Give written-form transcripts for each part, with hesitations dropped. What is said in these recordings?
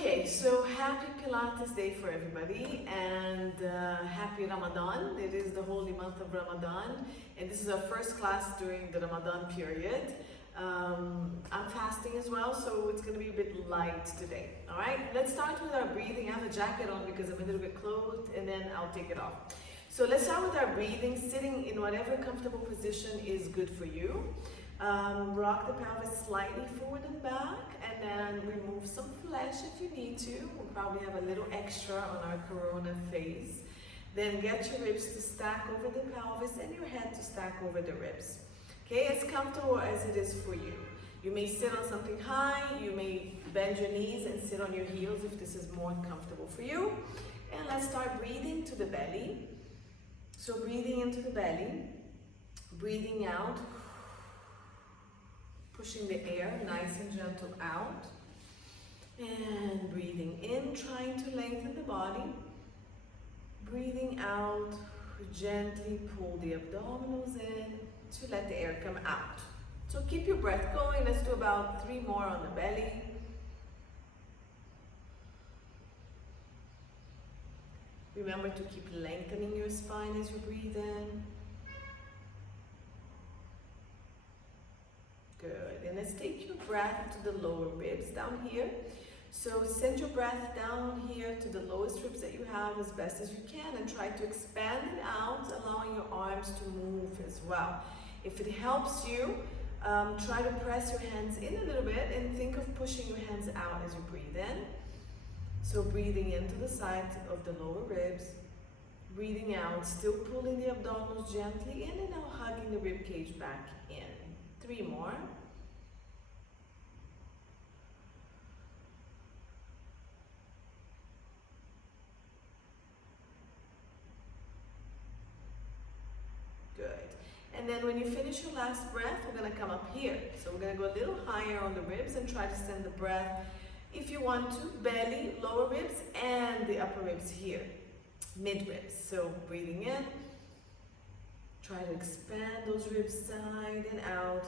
Okay, so happy Pilates Day for everybody, and happy Ramadan. It is the holy month of Ramadan, and this is our first class during the Ramadan period. I'm fasting as well, so it's going to be a bit light today. All right, let's start with our breathing. I have a jacket on because I'm a little bit clothed, and then I'll take it off. So let's start with our breathing, sitting in whatever comfortable position is good for you. Rock the pelvis slightly forward and back, and then remove some flesh if you need to. We'll probably have a little extra on our corona phase. Then get your ribs to stack over the pelvis and your head to stack over the ribs. Okay, as comfortable as it is for you. You may sit on something high, you may bend your knees and sit on your heels if this is more comfortable for you. And let's start breathing to the belly. So breathing into the belly, breathing out, pushing the air nice and gentle out, and breathing in, trying to lengthen the body. Breathing out, gently pull the abdominals in to let the air come out. So keep your breath going. Let's do about 3 more on the belly. Remember to keep lengthening your spine as you breathe in. Good, and let's take your breath to the lower ribs down here. So send your breath down here to the lowest ribs that you have as best as you can, and try to expand it out, allowing your arms to move as well. If it helps you, try to press your hands in a little bit and think of pushing your hands out as you breathe in. So breathing into the sides of the lower ribs, breathing out, still pulling the abdominals gently in, and now hugging the rib cage back in. 3 more. Good. And then when you finish your last breath, we're going to come up here. So we're going to go a little higher on the ribs and try to send the breath, if you want to, belly, lower ribs, and the upper ribs here, mid ribs. So breathing in, try to expand those ribs side and out.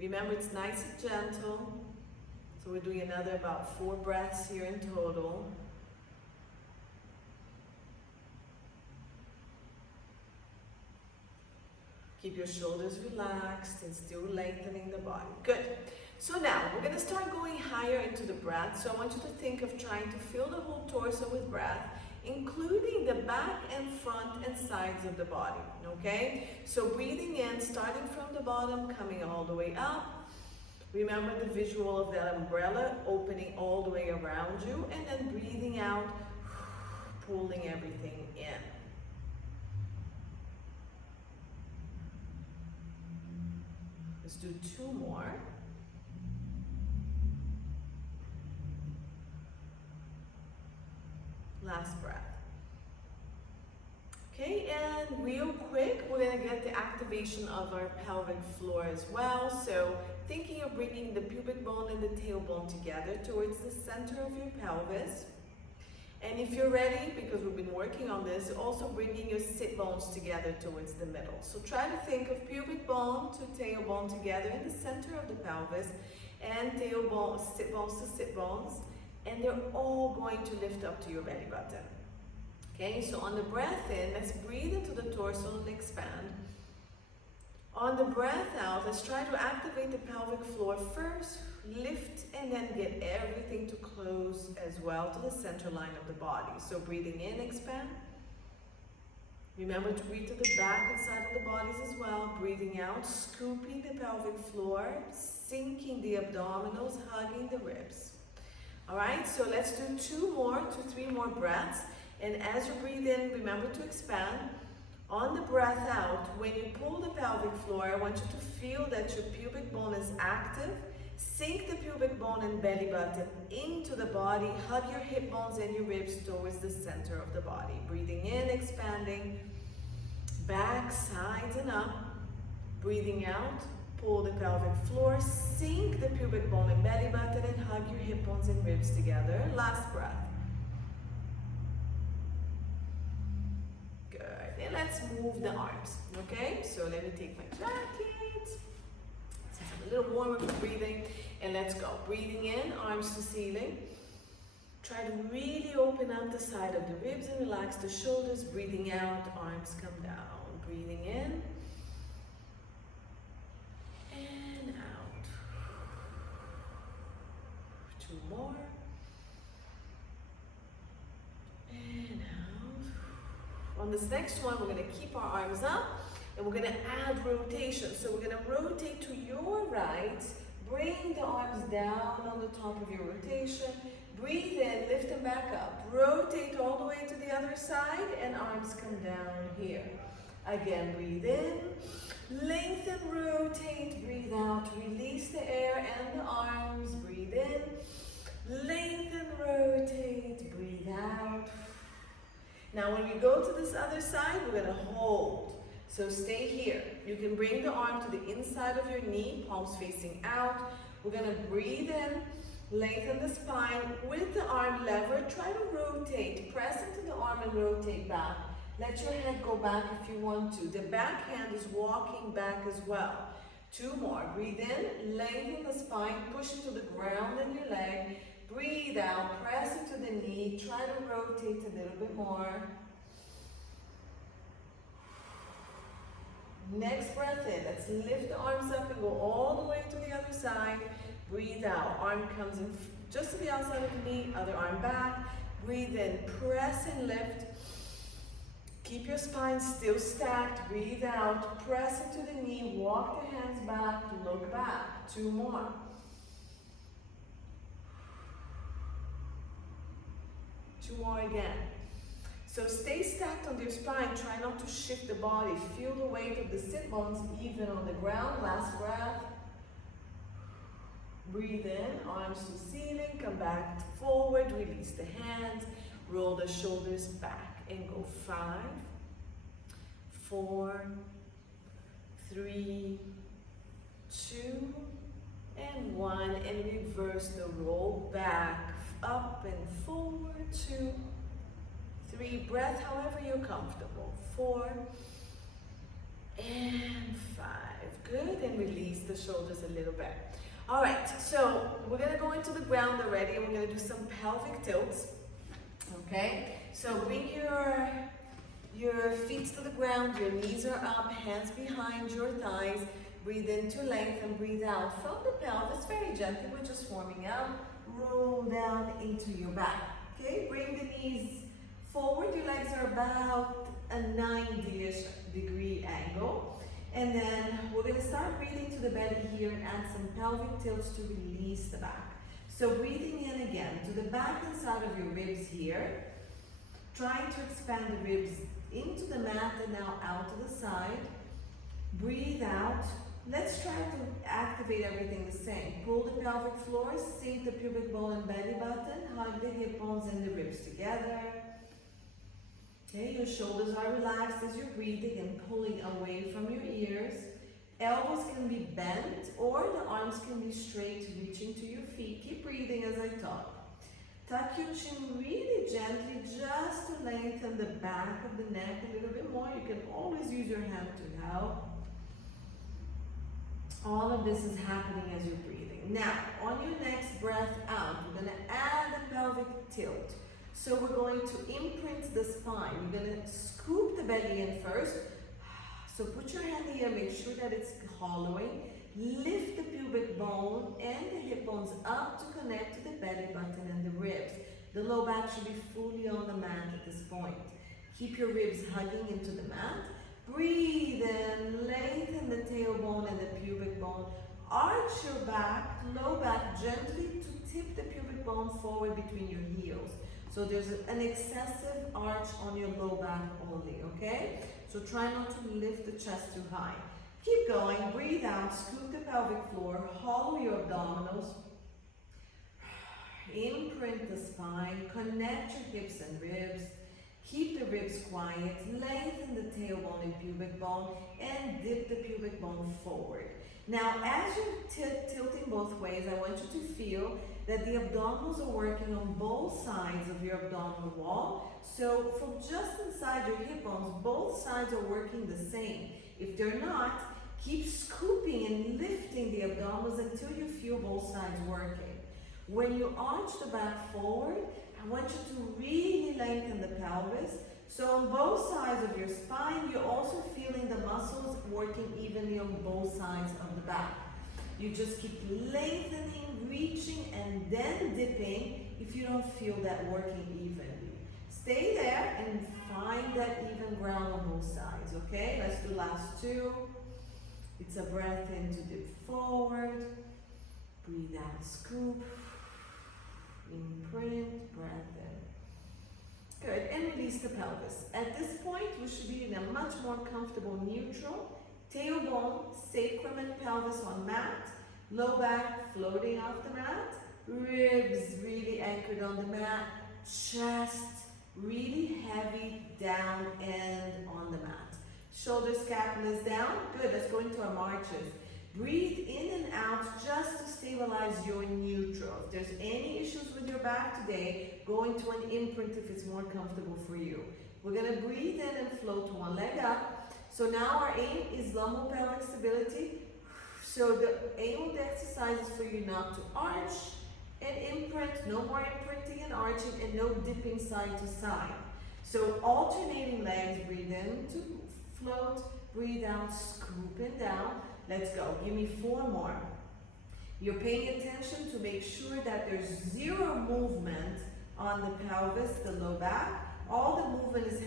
Remember, it's nice and gentle. So we're doing another about 4 breaths here in total. Keep your shoulders relaxed and still lengthening the body. Good. So now we're going to start going higher into the breath. So I want you to think of trying to fill the whole torso with breath, including the back and front and sides of the body. Okay? So breathing in, starting from the bottom, coming all the way up. Remember the visual of that umbrella opening all the way around you, and then breathing out, pulling everything in. Let's do 2 more. Last breath. Okay, and real quick, we're going to get the activation of our pelvic floor as well. So thinking of bringing the pubic bone and the tailbone together towards the center of your pelvis. And if you're ready, because we've been working on this, also bringing your sit bones together towards the middle. So try to think of pubic bone to tailbone together in the center of the pelvis, and tailbone, sit bones to sit bones, and they're all going to lift up to your belly button. Okay, so on the breath in, let's breathe into the torso and expand. On the breath out, let's try to activate the pelvic floor first, lift, and then get everything to close as well to the center line of the body. So breathing in, expand. Remember to breathe to the back and side of the bodies as well. Breathing out, scooping the pelvic floor, sinking the abdominals, hugging the ribs. All right, so let's do 2 more to 3 more breaths. And as you breathe in, remember to expand. On the breath out, when you pull the pelvic floor, I want you to feel that your pubic bone is active. Sink the pubic bone and belly button into the body. Hug your hip bones and your ribs towards the center of the body. Breathing in, expanding. Back, sides, and up. Breathing out, pull the pelvic floor. Sink the pubic bone and belly button and hug your hip bones and ribs together. Last breath. Good. And let's move the arms. Okay? So let me take my jacket. Since I'm a little warmer for breathing. And let's go. Breathing in, arms to ceiling. Try to really open up the side of the ribs and relax the shoulders. Breathing out, arms come down. Breathing in and out. 2 more. And out. On this next one, we're going to keep our arms up and we're going to add rotation. So we're going to rotate to your right. Bring the arms down on the top of your rotation. Breathe in, lift them back up. Rotate all the way to the other side and arms come down here. Again, breathe in, lengthen, rotate, breathe out. Release the air and the arms. Breathe in, lengthen, rotate, breathe out. Now when we go to this other side, we're going to hold. So stay here. You can bring the arm to the inside of your knee, palms facing out. We're going to breathe in. Lengthen the spine with the arm lever. Try to rotate. Press into the arm and rotate back. Let your head go back if you want to. The back hand is walking back as well. 2 more. Breathe in. Lengthen the spine. Push into the ground and your leg. Breathe out. Press into the knee. Try to rotate a little bit more. Next breath in. Let's lift the arms up and go all the way to the other side. Breathe out. Arm comes in just to the outside of the knee. Other arm back. Breathe in. Press and lift. Keep your spine still stacked. Breathe out. Press into the knee. Walk the hands back. Look back. 2 more. Two more again. So stay stacked on your spine. Try not to shift the body. Feel the weight of the sit bones even on the ground. Last breath. Breathe in, arms to ceiling, come back forward, release the hands, roll the shoulders back and go 5, 4, 3, 2, and 1, and reverse the roll back, up and forward, 2, 3, breath however you're comfortable, 4, and 5, good, and release the shoulders a little bit. All right, so we're gonna go into the ground already and we're gonna do some pelvic tilts, okay? So bring your feet to the ground, your knees are up, hands behind your thighs. Breathe in to lengthen, breathe out from the pelvis, very gently, we're just warming up. Roll down into your back, okay? Bring the knees forward, your legs are about a 90-ish degree angle. And then we're going to start breathing to the belly here and add some pelvic tilts to release the back. So breathing in again to the back and side of your ribs here. Trying to expand the ribs into the mat and now out to the side. Breathe out. Let's try to activate everything the same. Pull the pelvic floor, sink the pubic bone and belly button, hug the hip bones and the ribs together. Okay, your shoulders are relaxed as you're breathing and pulling away from your ears. Elbows can be bent or the arms can be straight, reaching to your feet. Keep breathing as I talk. Tuck your chin really gently just to lengthen the back of the neck a little bit more. You can always use your hand to help. All of this is happening as you're breathing. Now, on your next breath out, we're going to add a pelvic tilt. So we're going to imprint the spine. We're going to scoop the belly in first. So put your hand here, make sure that it's hollowing. Lift the pubic bone and the hip bones up to connect to the belly button and the ribs. The low back should be fully on the mat at this point. Keep your ribs hugging into the mat. Breathe in, lengthen the tailbone and the pubic bone. Arch your back, low back gently to tip the pubic bone forward between your heels. So there's an excessive arch on your low back only, okay? So try not to lift the chest too high. Keep going, breathe out, scoop the pelvic floor, hollow your abdominals. Imprint the spine, connect your hips and ribs. Keep the ribs quiet, lengthen the tailbone and pubic bone, and dip the pubic bone forward. Now, as you're tilting both ways, I want you to feel that the abdominals are working on both sides of your abdominal wall. So from just inside your hip bones, both sides are working the same. If they're not, Keep scooping and lifting the abdominals until you feel both sides working. When you arch the back forward, I want you to really lengthen the pelvis. So on both sides of your spine, you're also feeling the muscles working evenly on both sides of the back. You just keep lengthening, reaching, and then dipping if you don't feel that working evenly. Stay there and find that even ground on both sides, okay? Let's do last two. It's a breath in to dip forward. Breathe out, scoop. Imprint, breath in. Good, and release the pelvis. At this point, we should be in a much more comfortable neutral. Tailbone, sacrum and pelvis on mat. Low back floating off the mat. Ribs really anchored on the mat. Chest really heavy down and on the mat. Shoulder scapulas down. Good, let's go into our marches. Breathe in and out just to stabilize your neutral. If there's any issues with your back today, go into an imprint if it's more comfortable for you. We're going to breathe in and float one leg up. So now our aim is lumbo-pelvic stability. So the aim of the exercise is for you not to arch and imprint, no more imprinting and arching, and no dipping side to side. So alternating legs, breathe in to float, breathe out, scooping down. Let's go. Give me 4 more. You're paying attention to make sure that there's zero movement on the pelvis, the low back. All the movement is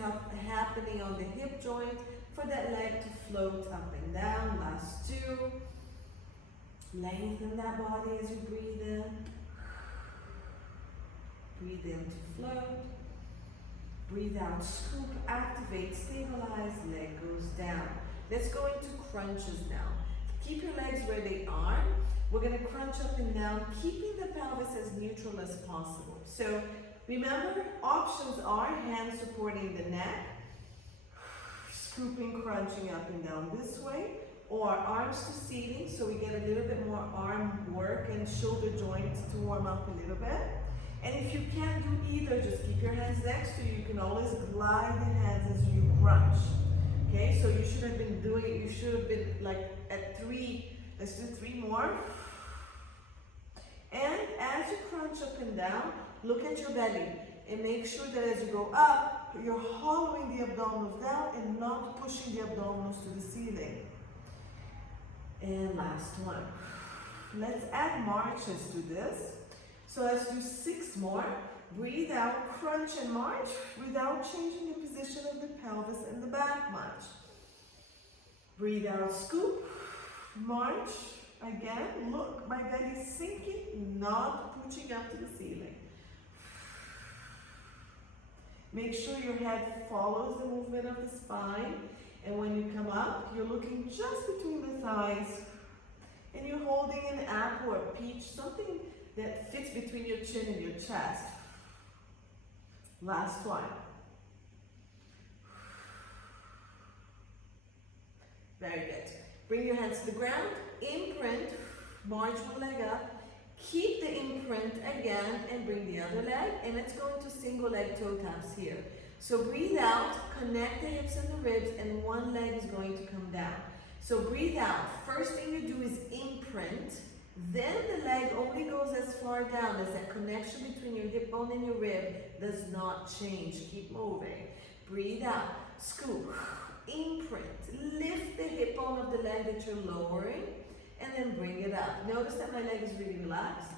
happening on the hip joint for that leg to float up and down. Last 2. Lengthen that body as you breathe in. Breathe in to float. Breathe out, scoop, activate, stabilize, leg goes down. Let's go into crunches now. Keep your legs where they are. We're going to crunch up and down, keeping the pelvis as neutral as possible. So remember, options are hands supporting the neck, scooping, crunching up and down this way, or arms to seating, so we get a little bit more arm work and shoulder joints to warm up a little bit. And if you can't do either, just keep your hands next to you. You can always glide the hands as you crunch. Okay, so you should have been doing it, you should have been like at 3. Let's do 3 more. And as you crunch up and down, look at your belly and make sure that as you go up, you're hollowing the abdominals down and not pushing the abdominals to the ceiling. And last one. Let's add marches to this. So let's do 6 more. Breathe out, crunch and march without changing the position of the pelvis and the back much. Breathe out, scoop, march. Again, look, my belly is sinking, not pushing up to the ceiling. Make sure your head follows the movement of the spine. And when you come up, you're looking just between the thighs. And you're holding an apple or peach, something that fits between your chin and your chest. Last one. Very good. Bring your hands to the ground, imprint, march one leg up, keep the imprint again and bring the other leg, and let's go into single leg toe taps here. So breathe out, connect the hips and the ribs, and one leg is going to come down. So breathe out. First thing you do is imprint. Then the leg only goes as far down as that connection between your hip bone and your rib does not change. Keep moving. Breathe out. Scoop. Imprint. Lift the hip bone of the leg that you're lowering and then bring it up. Notice that my leg is really relaxed,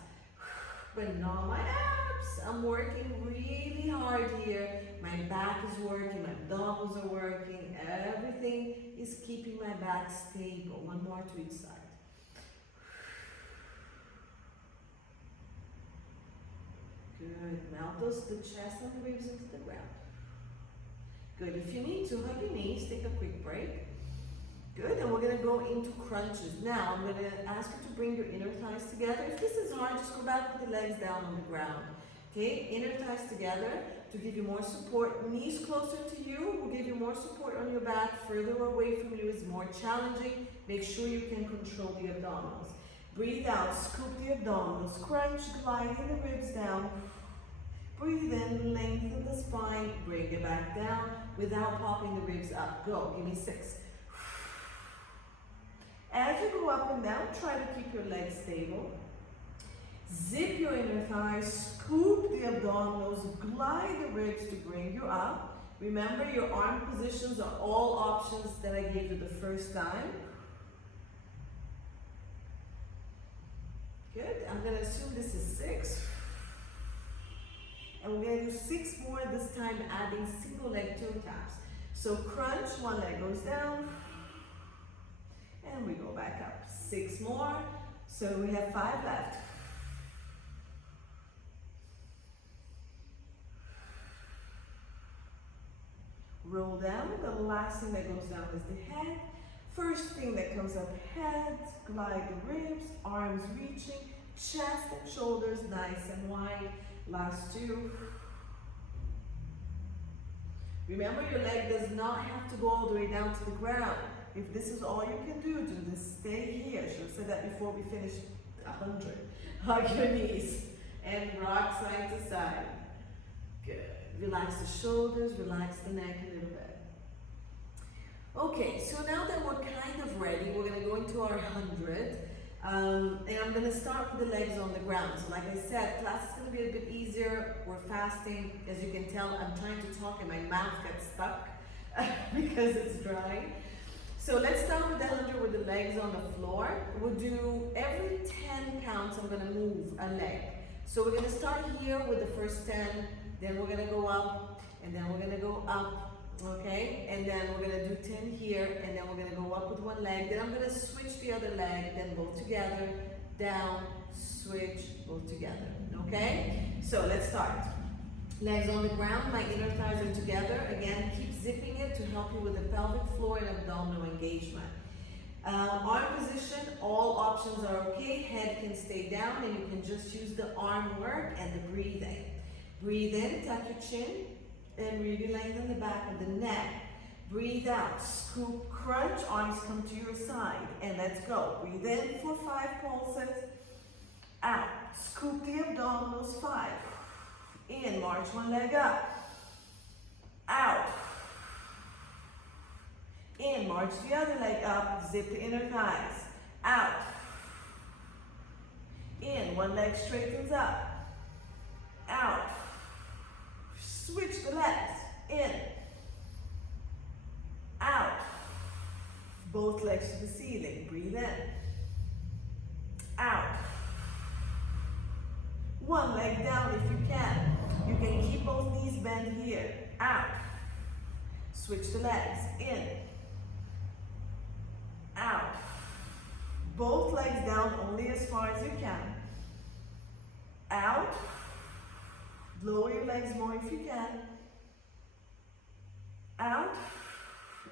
but not my abs. I'm working really hard here. My back is working, my abdominals are working. Everything is keeping my back stable. One more to each side. Good. Melt the chest and the ribs into the ground. Good. If you need to, hug your knees. Take a quick break. Good. And we're going to go into crunches. Now, I'm going to ask you to bring your inner thighs together. If this is hard, just go back with the legs down on the ground. Okay? Inner thighs together to give you more support. Knees closer to you will give you more support on your back. Further away from you is more challenging. Make sure you can control the abdominals. Breathe out, scoop the abdominals, crunch, gliding the ribs down. Breathe in, lengthen the spine, bring it back down without popping the ribs up. Go, give me 6. As you go up and down, try to keep your legs stable. Zip your inner thighs, scoop the abdominals, glide the ribs to bring you up. Remember, your arm positions are all options that I gave you the first time. Good. I'm going to assume this is 6. And we're going to do 6 more this time, adding single leg toe taps. So crunch, one leg goes down, and we go back up. 6 more. So we have 5 left. Roll down. The last thing that goes down is the head. First thing that comes up, head, glide the ribs, arms reaching, chest and shoulders nice and wide. Last 2. Remember, your leg does not have to go all the way down to the ground. If this is all you can do just stay here. I should have said that before we finished 100. Hug your knees and rock side to side. Good. Relax the shoulders, relax the neck a little bit. Okay, so now that we're kind of ready, we're going to go into our 100. And I'm going to start with the legs on the ground. So like I said, class is going to be a bit easier. We're fasting. As you can tell, I'm trying to talk and my mouth gets stuck because it's dry. So let's start with the 100 with the legs on the floor. We'll do every 10 counts, I'm going to move a leg. So we're going to start here with the first 10. Then we're going to go up, and then we're going to go up, okay? And then we're going to do 10 here, and then we're going to go up with one leg. Then I'm going to switch the other leg, then both together, down, switch, both together, okay? So let's start. Legs on the ground, my inner thighs are together. Again, keep zipping it to help you with the pelvic floor and abdominal engagement. Arm position, all options are okay. Head can stay down, and you can just use the arm work and the breathing. Breathe in, tuck your chin, and really lengthen the back of the neck. Breathe out, scoop, crunch, arms come to your side, and let's go. Breathe in for 5 pulses. Out, scoop the abdominals, 5. In, march one leg up. Out. In, march the other leg up, zip the inner thighs. Out. In, one leg straightens up. Out. Switch the legs. In. Out. Both legs to the ceiling. Breathe in. Out. One leg down if you can. You can keep both knees bent here. Out. Switch the legs. In. Out. Both legs down only as far as you can. Out. Lower your legs more if you can. Out.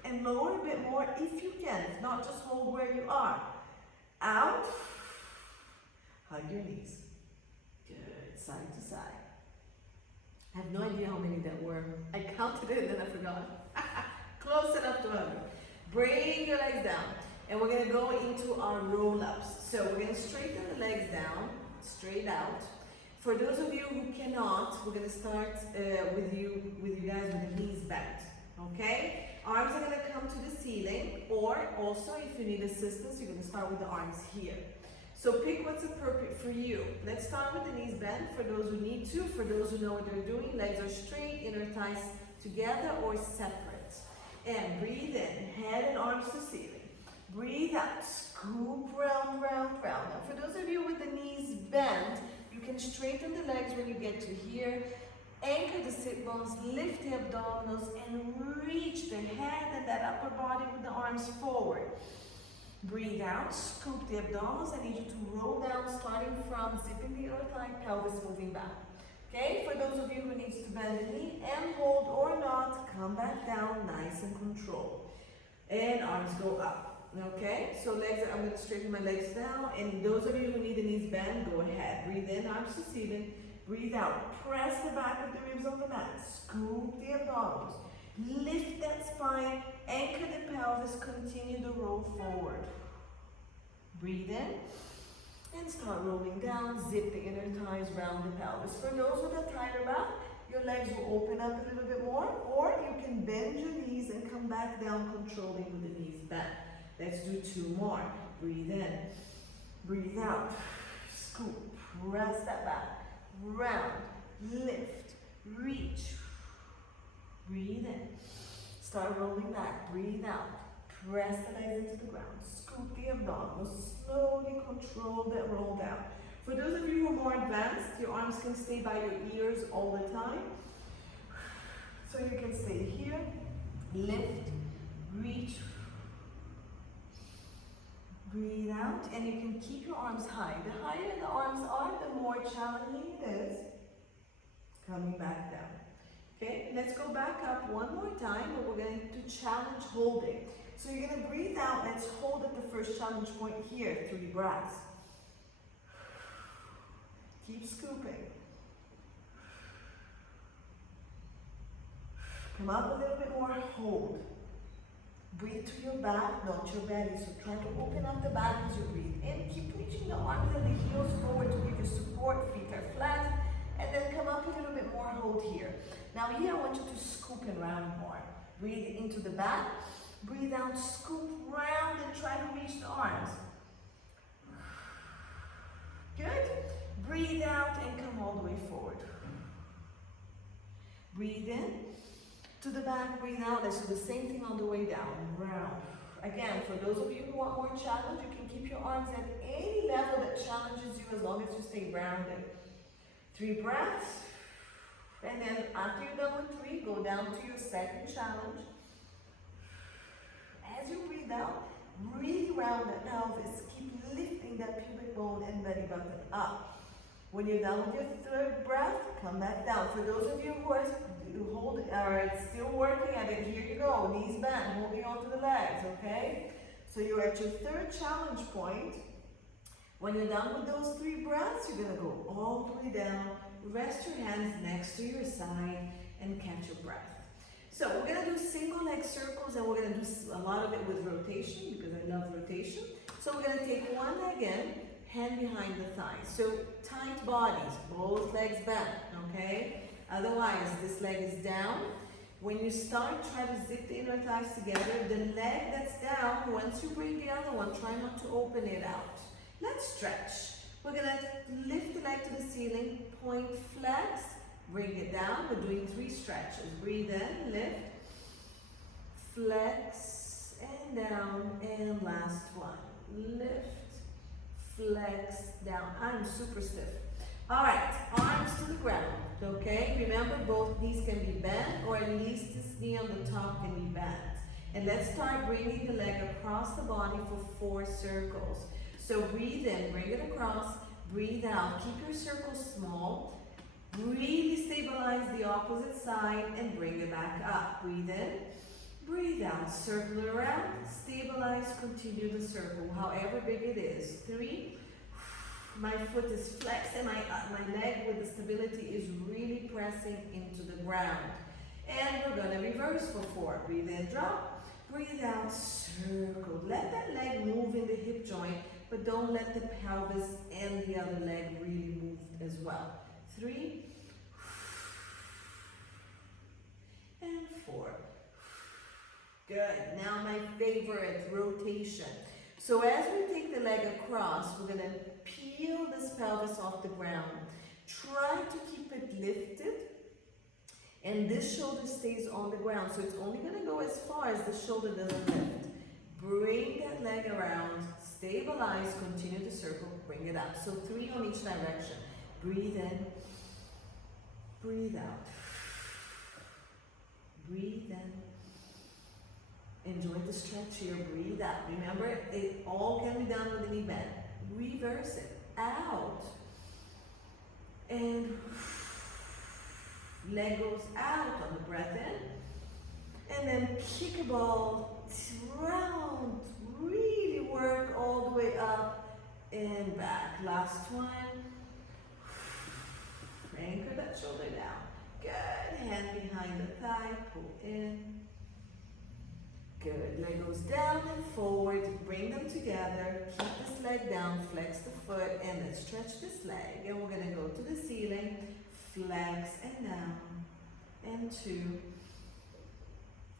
And lower a bit more if you can. If not, just hold where you are. Out. Hug your knees. Good. Side to side. I have no idea how many that were. I counted it and then I forgot. Close enough to 100. Bring your legs down. And we're going to go into our roll-ups. So we're going to straighten the legs down, straight out. For those of you who cannot, we're going to start with you guys with the knees bent. Okay? Arms are going to come to the ceiling, or also if you need assistance, you're going to start with the arms here. So pick what's appropriate for you. Let's start with the knees bent for those who need to. For those who know what they're doing, legs are straight, inner thighs together or separate. And breathe in, head and arms to ceiling. Breathe out, scoop round, round, round. Now for those of you with the knees bent, you can straighten the legs when you get to here. Anchor the sit bones, lift the abdominals, and reach the head and that upper body with the arms forward. Breathe out, scoop the abdominals. I need you to roll down, starting from zipping the earth line, pelvis moving back. Okay, for those of you who needs to bend the knee and hold or not, come back down, nice and controlled. And arms go up. Okay, so legs, I'm going to straighten my legs down. And those of you who need the knees bent, go ahead. Breathe in, arms to ceiling. Breathe out, press the back of the ribs on the mat. Scoop the abdominals. Lift that spine, anchor the pelvis, continue to roll forward. Breathe in and start rolling down. Zip the inner thighs round the pelvis. For those with a tighter back, your legs will open up a little bit more, or you can bend your knees and come back down, controlling with the knees bent. Let's do 2 more. Breathe in, breathe out, scoop, press that back, round, lift, reach, breathe in, start rolling back, breathe out, press the legs into the ground, scoop the abdominals, slowly control that roll down. For those of you who are more advanced, your arms can stay by your ears all the time. So you can stay here, lift, reach, breathe out, and you can keep your arms high. The higher the arms are, the more challenging it is. Coming back down. Okay, let's go back up one more time, but we're going to challenge holding. So you're going to breathe out. Let's hold at the first challenge point here, 3 breaths. Keep scooping. Come up a little bit more, hold. Breathe to your back, not your belly. So try to open up the back as you breathe in. Keep reaching the arms and the heels forward to give you support. Feet are flat. And then come up a little bit more, hold here. Now here I want you to scoop and round more. Breathe into the back. Breathe out, scoop, round, and try to reach the arms. Good. Breathe out and come all the way forward. Breathe in. To the back, breathe out. Let's do the same thing on the way down. Round. Again, for those of you who want more challenge, you can keep your arms at any level that challenges you as long as you stay rounded. 3 breaths. And then after you're done with 3, go down to your second challenge. As you breathe out, really round that pelvis. Keep lifting that pubic bone and belly button up. When you're done with your 3rd breath, come back down. For those of you who are still working at it, here you go. Knees bent, holding on to the legs, okay? So you're at your 3rd challenge point. When you're done with those 3 breaths, you're gonna go all the way down, rest your hands next to your side, and catch your breath. So we're gonna do single leg circles, and we're gonna do a lot of it with rotation, because I love rotation. So we're gonna take one leg in, hand behind the thigh. So tight bodies, both legs bent, okay? Otherwise, this leg is down. When you start, try to zip the inner thighs together. The leg that's down, once you bring the other one, try not to open it out. Let's stretch. We're gonna lift the leg to the ceiling, point, flex, bring it down. We're doing 3 stretches. Breathe in, lift, flex, and down, and last one. Lift, flex, down. I'm super stiff. All right, arms to the ground, okay? Remember, both knees can be bent, or at least this knee on the top can be bent. And let's start bringing the leg across the body for 4 circles. So breathe in, bring it across, breathe out. Keep your circles small. Really stabilize the opposite side and bring it back up. Breathe in, breathe out, circle it around, stabilize, continue the circle, however big it is. 3, my foot is flexed and my leg with the stability is really pressing into the ground. And we're gonna reverse for 4. Breathe in, drop, breathe out, circle. Let that leg move in the hip joint, but don't let the pelvis and the other leg really move as well. 3, and 4. Good. Now my favorite, rotation. So as we take the leg across, we're going to peel this pelvis off the ground. Try to keep it lifted, and this shoulder stays on the ground. So it's only going to go as far as the shoulder doesn't lift. Bring that leg around, stabilize, continue the circle, bring it up. So 3 on each direction. Breathe in, breathe out. Breathe in. Enjoy the stretch here, breathe out. Remember, it all can be done with the knee bend. Reverse it, out. And leg goes out on the breath in. And then kick a ball, round, really work all the way up and back. Last one. Anchor that shoulder down. Good, hand behind the thigh, pull in. Good, leg goes down and forward, bring them together, keep this leg down, flex the foot, and then stretch this leg. And we're gonna go to the ceiling, flex and down, and 2,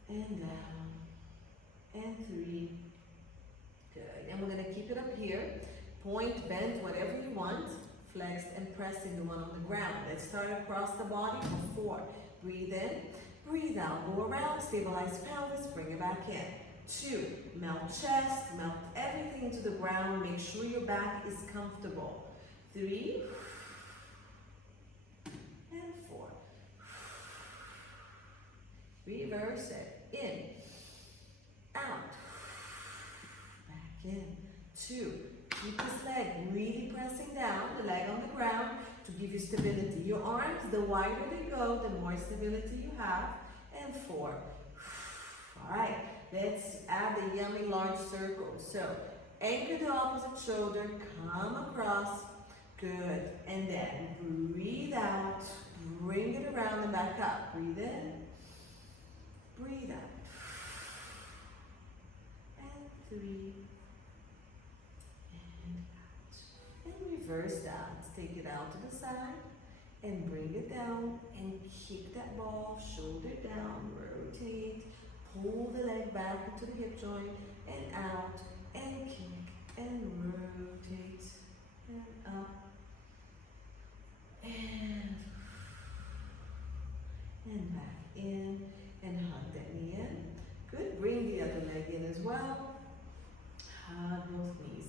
and down, and 3, and we're gonna keep it up here. Point, bend, whatever you want. Flexed and pressing the one on the ground. Let's start across the body for 4. Breathe in, breathe out, go around, stabilize pelvis, bring it back in. 2, melt chest, melt everything into the ground, make sure your back is comfortable. 3, and 4. Reverse it, in, out, back in. 2, keep this leg really pressing down, the leg on the ground, to give you stability. Your arms, the wider they go, the more stability you have. And 4. All right, let's add the yummy large circle. So, anchor the opposite shoulder, come across. Good. And then breathe out, bring it around and back up. Breathe in, breathe out. And 3. Reverse that, take it out to the side and bring it down and kick that ball, shoulder down, rotate, pull the leg back into the hip joint and out and kick and rotate and up and back in and hug that knee in. Good, bring the other leg in as well, hug both knees.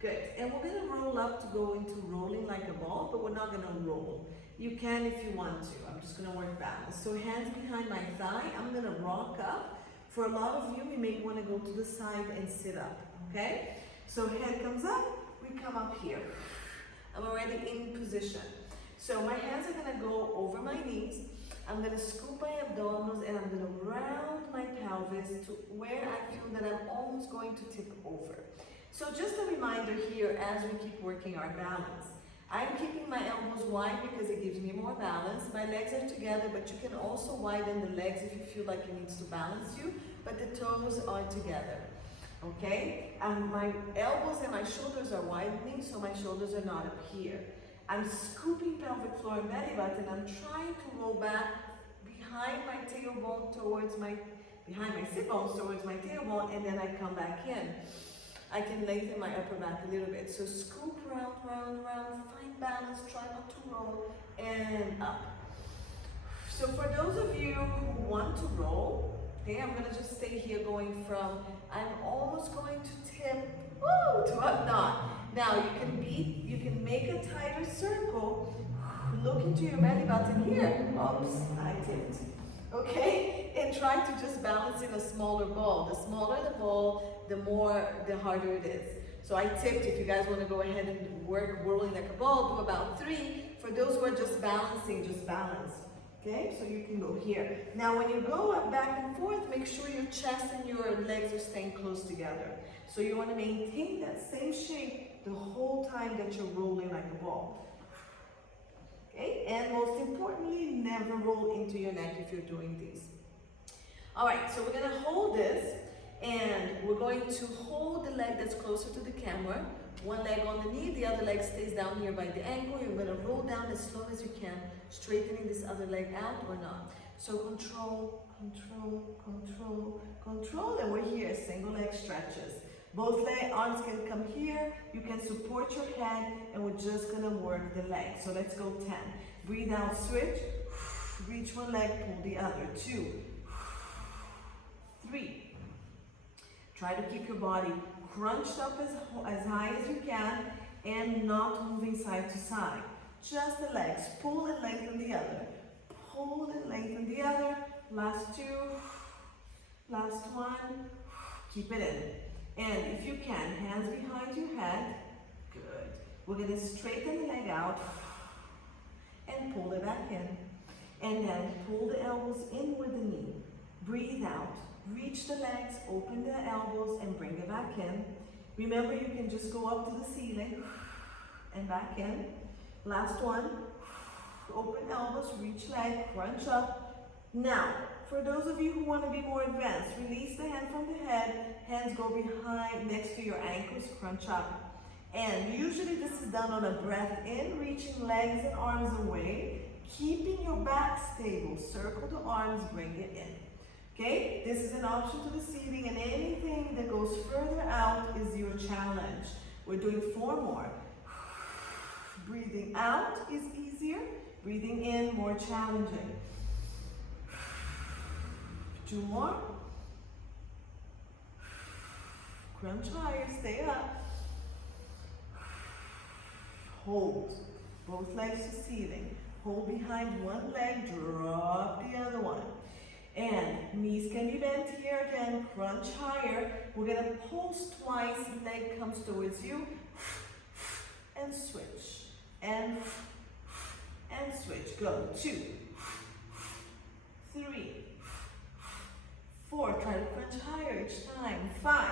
Good, and we're gonna roll up to go into rolling like a ball, but we're not gonna roll. You can if you want to. I'm just gonna work balance. So hands behind my thigh, I'm gonna rock up. For a lot of you, we may wanna go to the side and sit up, okay? So head comes up, we come up here. I'm already in position. So my hands are gonna go over my knees. I'm gonna scoop my abdominals and I'm gonna round my pelvis to where I feel that I'm almost going to tip over. So just a reminder here as we keep working our balance. I'm keeping my elbows wide because it gives me more balance. My legs are together, but you can also widen the legs if you feel like it needs to balance you, but the toes are together, okay? And my elbows and my shoulders are widening, so my shoulders are not up here. I'm scooping pelvic floor and belly button. I'm trying to roll back behind my tailbone towards behind my sit bones towards my tailbone, and then I come back in. I can lengthen my upper back a little bit. So scoop round, round, round, find balance, try not to roll, and up. So for those of you who want to roll, okay, I'm gonna just stay here going from, I'm almost going to tip, woo, to up knot. Now you can make a tighter circle, look into your belly button here, oops, I tipped. Okay, and try to just balance in a smaller ball. The smaller the ball, the harder it is. So I tipped, if you guys want to go ahead and work rolling like a ball, do about 3. For those who are just balancing, just balance. Okay, so you can go here. Now when you go up back and forth, make sure your chest and your legs are staying close together. So you want to maintain that same shape the whole time that you're rolling like a ball. Okay, and most importantly, never roll into your neck if you're doing these. All right, so we're gonna hold this, and we're going to hold the leg that's closer to the camera. One leg on the knee, the other leg stays down here by the ankle. You're gonna roll down as slow as you can, straightening this other leg out or not. So control, control, control, control, and we're here, single leg stretches. Both arms can come here, you can support your head, and we're just gonna work the leg. So let's go 10. Breathe out, switch, reach one leg, pull the other. 2, 3. Try to keep your body crunched up as high as you can and not moving side to side. Just the legs, pull and lengthen the other. Pull and lengthen the other. Last 2, last 1, keep it in. And if you can, hands behind your head. Good. We're going to straighten the leg out and pull it back in. And then pull the elbows in with the knee. Breathe out. Reach the legs, open the elbows, and bring it back in. Remember, you can just go up to the ceiling and back in. Last one. Open elbows, reach leg, crunch up. Now, for those of you who want to be more advanced, release the hand from the head, hands go behind, next to your ankles, crunch up. And usually this is done on a breath in, reaching legs and arms away, keeping your back stable. Circle the arms, bring it in. Okay, this is an option to the ceiling, and anything that goes further out is your challenge. We're doing 4 more. Breathing out is easier. Breathing in, more challenging. 2 more. Crunch higher, stay up. Hold. Both legs to ceiling. Hold behind one leg, drop the other one. And knees can be bent here again, crunch higher. We're gonna pulse twice, leg comes towards you, and switch. And switch. Go. 2, 3, 4. Try to crunch higher each time. 5,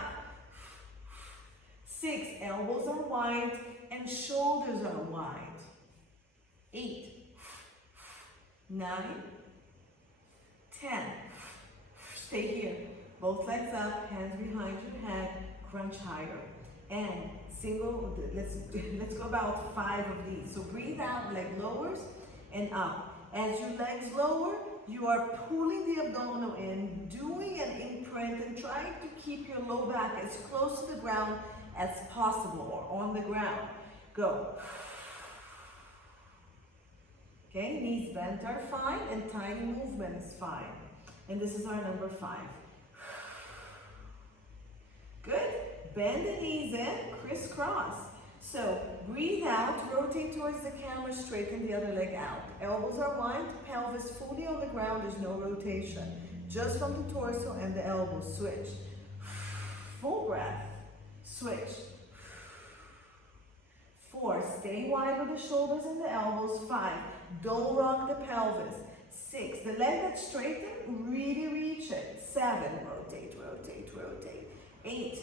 6. Elbows are wide and shoulders are wide. 8, 9, 10. Stay here. Both legs up, hands behind your head, crunch higher. And single, let's go about 5 of these. So breathe out, leg lowers and up. As your legs lower, you are pulling the abdominal in, doing an imprint and trying to keep your low back as close to the ground as possible, or on the ground. Go. Okay, knees bent are fine and tiny movement is fine. And this is our number 5. Good. Bend the knees in, crisscross. So breathe out, rotate towards the camera, straighten the other leg out. Elbows are wide, pelvis fully on the ground, there's no rotation. Just from the torso and the elbows, switch. Full breath, switch. 4, stay wide with the shoulders and the elbows. 5, don't rock the pelvis. 6, the leg that's straightened, really reach it. 7, rotate, rotate, rotate. 8,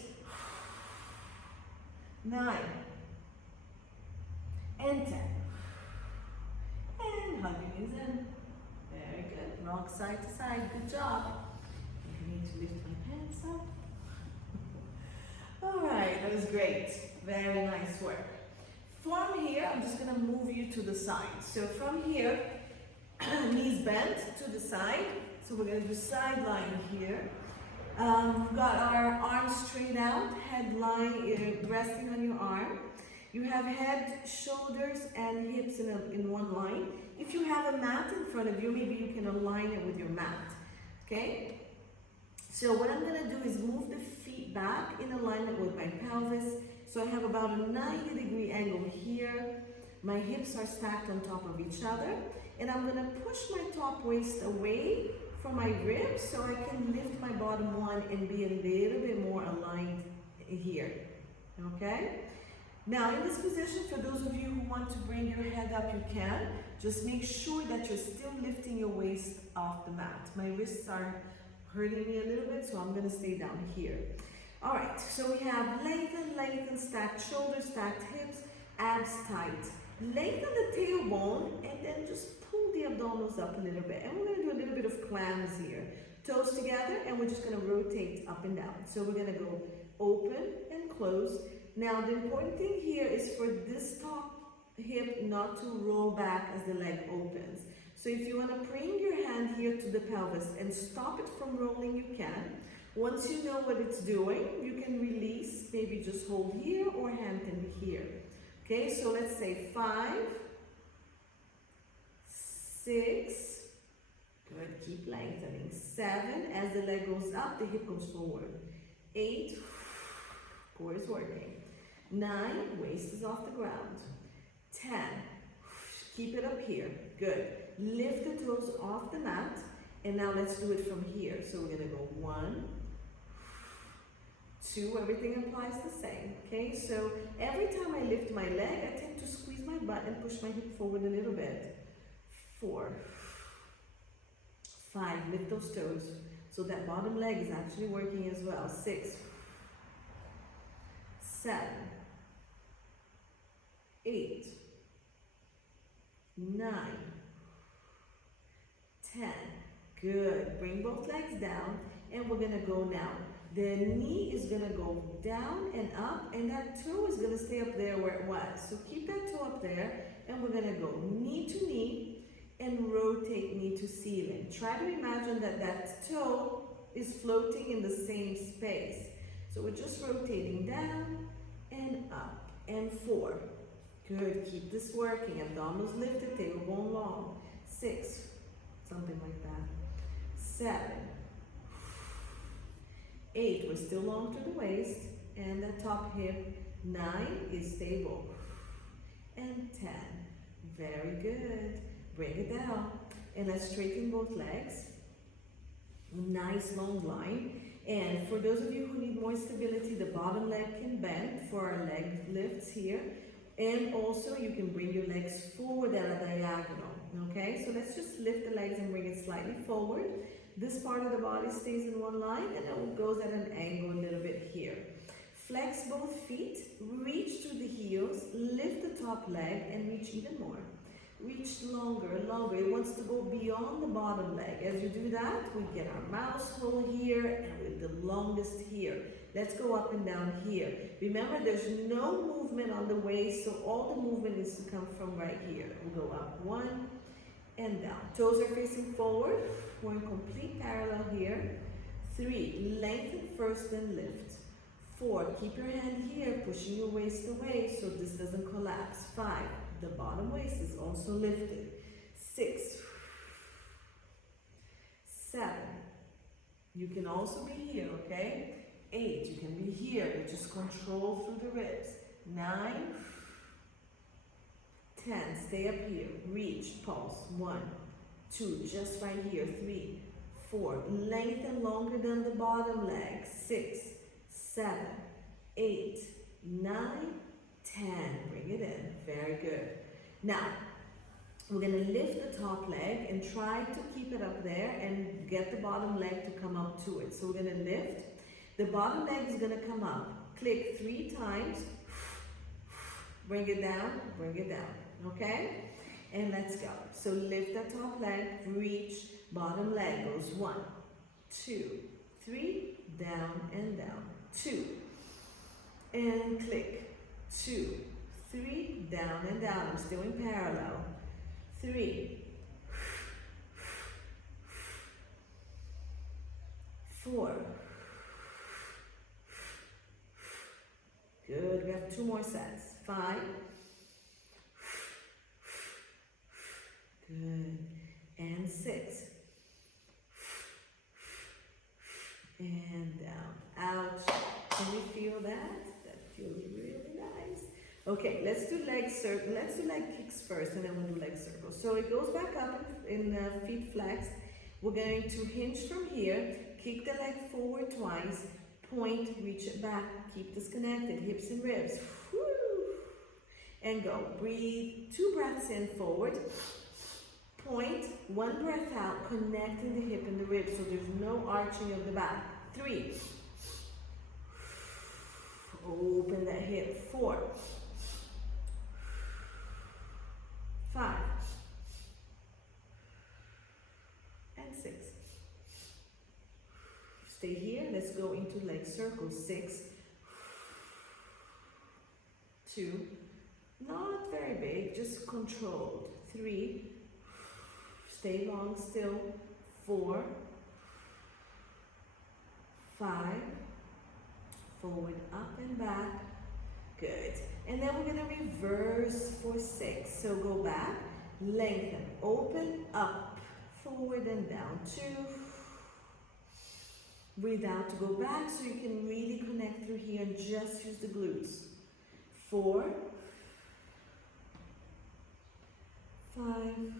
9, and 10. And hug your knees in. Very good. Rock side to side. Good job. I need to lift my pants up. All right, that was great. Very nice work. From here, I'm just going to move you to the side. So from here, knees bent to the side. So we're going to do side line here. We've got our arms straight out, head lying, resting on your arm. You have head, shoulders, and hips in one line. If you have a mat in front of you, maybe you can align it with your mat. Okay? So what I'm going to do is move the feet back in alignment with my pelvis. So I have about a 90-degree angle here. My hips are stacked on top of each other. And I'm going to push my top waist away from my ribs so I can lift my bottom one and be a little bit more aligned here. Okay? Now in this position, for those of you who want to bring your head up, you can. Just make sure that you're still lifting your waist off the mat. My wrists are hurting me a little bit, so I'm going to stay down here. All right, so we have lengthen, stacked shoulders, stacked hips, abs tight. Lengthen the tailbone and then just pull the abdominals up a little bit. And we're going to do a little bit of clams here. Toes together, and we're just going to rotate up and down. So we're going to go open and close. Now the important thing here is for this top hip not to roll back as the leg opens. So if you want to bring your hand here to the pelvis and stop it from rolling, you can. Once you know what it's doing, you can release, maybe just hold here or hand can be here. Okay, so let's say 5, 6, good, keep lengthening. 7, as the leg goes up, the hip goes forward. 8, core is working. 9, waist is off the ground. 10, keep it up here, good. Lift the toes off the mat, and now let's do it from here. So we're gonna go 1, 2, everything applies the same, okay? So every time I lift my leg, I tend to squeeze my butt and push my hip forward a little bit. 4, 5, lift those toes. So that bottom leg is actually working as well. 6, 7, 8, 9, 10. Good. Bring both legs down, and we're gonna go now. The knee is gonna go down and up, and that toe is gonna stay up there where it was. So keep that toe up there, and we're gonna go knee to knee and rotate knee to ceiling. Try to imagine that that toe is floating in the same space. So we're just rotating down and up, and 4. Good, keep this working. Abdominals lifted, tailbone long. 6, something like that. 7, 8, we're still long to the waist, and the top hip. 9 is stable. And 10, very good. Bring it down, and let's straighten both legs. Nice long line. And for those of you who need more stability, the bottom leg can bend for our leg lifts here. And also you can bring your legs forward at a diagonal, okay? So let's just lift the legs and bring it slightly forward. This part of the body stays in one line, and it goes at an angle a little bit here. Flex both feet, reach through the heels, lift the top leg, and reach even more. Reach longer and longer. It wants to go beyond the bottom leg. As you do that, we get our mouse hole here, and with the longest here. Let's go up and down here. Remember, there's no movement on the waist, so all the movement is to come from right here. We'll go up 1 and down. Toes are facing forward. We're in complete parallel here. 3, lengthen first and lift. 4, keep your hand here, pushing your waist away so this doesn't collapse. 5, the bottom waist is also lifted. 6, 7, you can also be here, okay? 8, you can be here, you just control through the ribs. 9, 10, stay up here, reach, pulse. 1, 2, just right here. 3, 4, lengthen longer than the bottom leg. 6, 7, 8, 9, 10. Bring it in. Very good. Now, we're going to lift the top leg and try to keep it up there and get the bottom leg to come up to it. So we're going to lift. The bottom leg is going to come up. Click 3 times. Bring it down. Bring it down. Okay? And let's go. So lift that top leg. Reach. Bottom leg goes 1, 2, 3. Down and down. 2 and click. 2, 3, down and down. I'm still in parallel. 3, 4. Good. We have 2 more sets. 5. Good. And 6. And down. Ouch. Can you feel that? That feels really nice. Okay, let's do leg circle. Let's do leg kicks first, and then we'll do leg circles. So it goes back up in feet flexed. We're going to hinge from here, kick the leg forward twice, point, reach it back, keep this connected, hips and ribs. Whew. And go. Breathe. 2 breaths in forward. Point. 1 breath out, connecting the hip and the ribs so there's no arching of the back. 3. Open that hip. 4. 5. And 6. Stay here. Let's go into leg circles. 6. 2. Not very big, just controlled. 3. Stay long still. 4. 5. Forward, up and back. Good. And then we're going to reverse for 6. So go back, lengthen, open, up, forward and down. 2. Breathe out to go back so you can really connect through here and just use the glutes. 4. 5.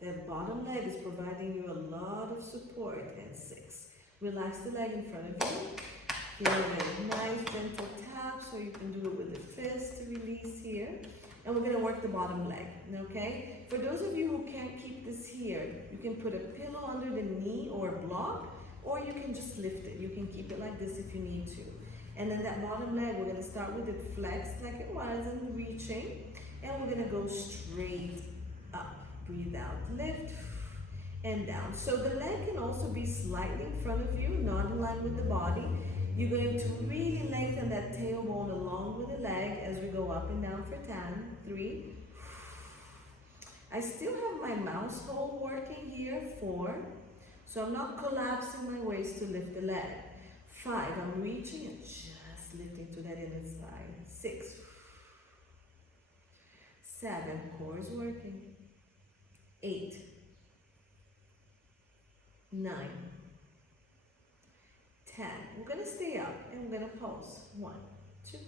That bottom leg is providing you a lot of support. And 6. Relax the leg in front of you. Feel a nice gentle tap, so you can do it with the fist to release here. And we're going to work the bottom leg, okay? For those of you who can't keep this here, you can put a pillow under the knee or a block, or you can just lift it. You can keep it like this if you need to. And then that bottom leg, we're going to start with it flexed like it was and reaching. And we're going to go straight up. Breathe out, lift, and down. So the leg can also be slightly in front of you, not in line with the body. You're going to really lengthen that tailbone along with the leg as we go up and down for 10. 3. I still have my mouse hole working here. 4. So I'm not collapsing my waist to lift the leg. 5, I'm reaching and just lifting to that inner side. 6, 7, core is working. 8, 9, 10. We're going to stay up and we're going to pulse. 1, 2,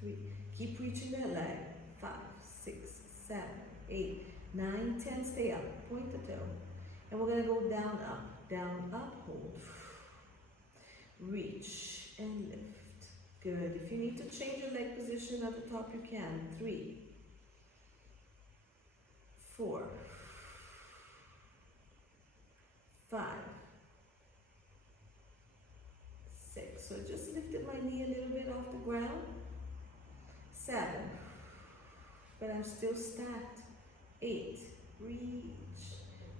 3. Keep reaching that leg. 5, 6, 7, 8, 9, 10. Stay up. Point the toe. And we're going to go down, up, hold. Reach and lift. Good. If you need to change your leg position at the top, you can. 3, 4, 5, 6. So just lifted my knee a little bit off the ground. 7. But I'm still stacked. 8. Reach.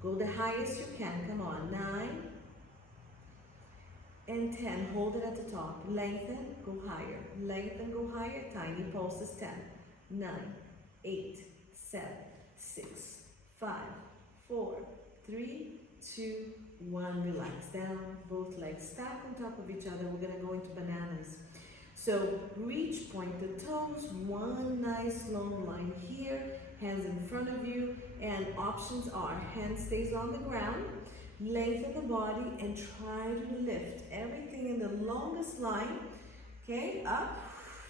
Go the highest you can. Come on. 9 and 10. Hold it at the top. Lengthen. Go higher. Lengthen. Go higher. Tiny pulses. 10, 9, 8, 7, 6, 5, 4, 3, 2, 1. Relax down. Both legs stack on top of each other. We're going to go into bananas. So reach, point the toes, one nice long line here, hands in front of you, and options are hand stays on the ground, lengthen the body, and try to lift everything in the longest line, okay, up.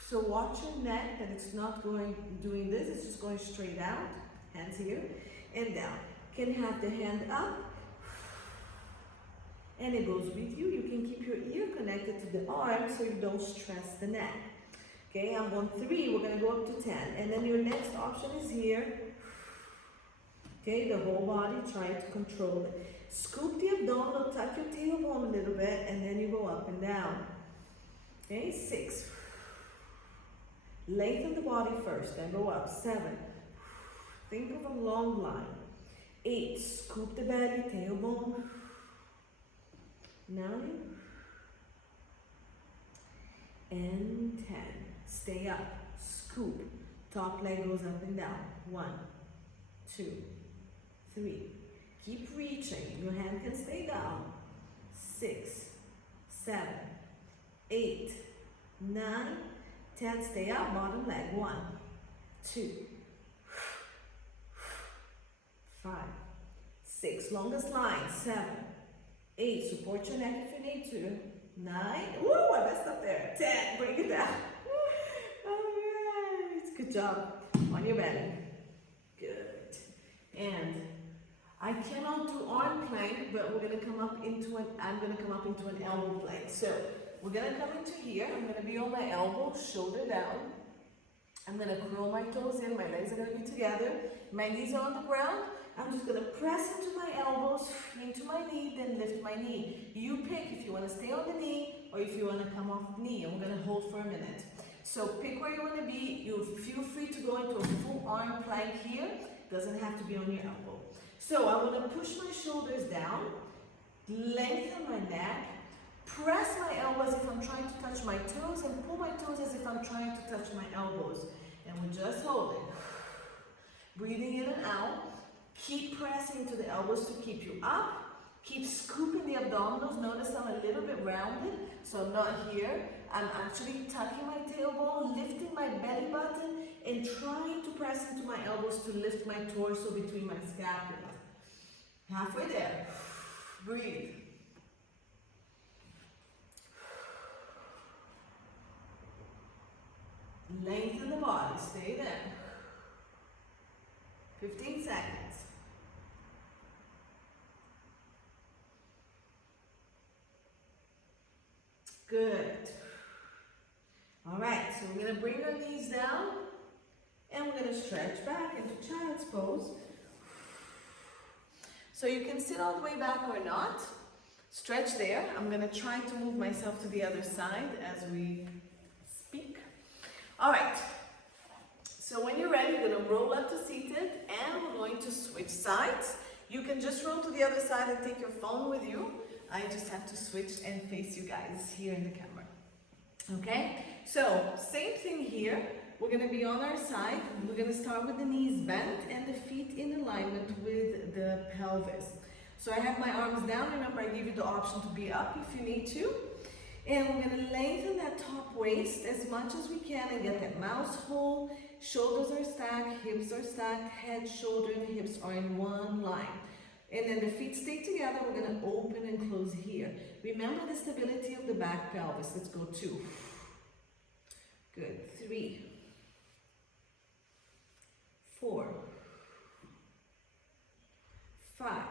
So watch your neck that it's not doing this, it's just going straight out, hands here, and down. Can have the hand up, and it goes with you. You can keep your ear connected to the arm so you don't stress the neck. Okay, I'm on 3, we're gonna go up to 10. And then your next option is here. Okay, the whole body, try to control it. Scoop the abdominal, tuck your tailbone a little bit, and then you go up and down. Okay, 6. Lengthen the body first, then go up. 7. Think of a long line. 8. Scoop the belly, tailbone. 9 and 10. Stay up. Scoop. Top leg goes up and down. 1, 2, 3. Keep reaching. Your hand can stay down. 6, 7, 8, 9, 10. Stay up. Bottom leg. 1, 2, 5, 6. Longest line. 7, 8, support your neck if you need to. 9, woo, I messed up there. 10, bring it down. Alright, good job. On your belly. Good. And I cannot do arm plank, but we're gonna come up into I'm gonna come up into an elbow plank. So we're gonna come into here. I'm gonna be on my elbow, shoulder down. I'm gonna curl my toes in, my legs are gonna be together. My knees are on the ground. I'm just going to press into my elbows, into my knee, then lift my knee. You pick if you want to stay on the knee or if you want to come off the knee. And we're going to hold for a minute. So pick where you want to be. You feel free to go into a full arm plank here. Doesn't have to be on your elbow. So I want to push my shoulders down, lengthen my neck, press my elbows as if I'm trying to touch my toes, and pull my toes as if I'm trying to touch my elbows. And we're just holding. Breathing in and out. Keep pressing into the elbows to keep you up. Keep scooping the abdominals. Notice I'm a little bit rounded, so I'm not here. I'm actually tucking my tailbone, lifting my belly button, and trying to press into my elbows to lift my torso between my scapulas. Halfway there. Breathe. Lengthen the body. Stay there. 15 seconds. Good. All right, so we're going to bring our knees down and we're going to stretch back into child's pose. So you can sit all the way back or not. Stretch there. I'm going to try to move myself to the other side as we speak. All right. So when you're ready, you're going to roll up to seated and we're going to switch sides. You can just roll to the other side and take your phone with you. I just have to switch and face you guys here in the camera. Okay? So, same thing here. We're going to be on our side. We're going to start with the knees bent and the feet in alignment with the pelvis. So I have my arms down. Remember, I give you the option to be up if you need to. And we're going to lengthen that top waist as much as we can and get that mouse hole. Shoulders are stacked, hips are stacked, head, shoulder, and hips are in one line. And then the feet stay together. We're going to open and close here. Remember the stability of the back pelvis. Let's go 2. Good. 3, 4, 5.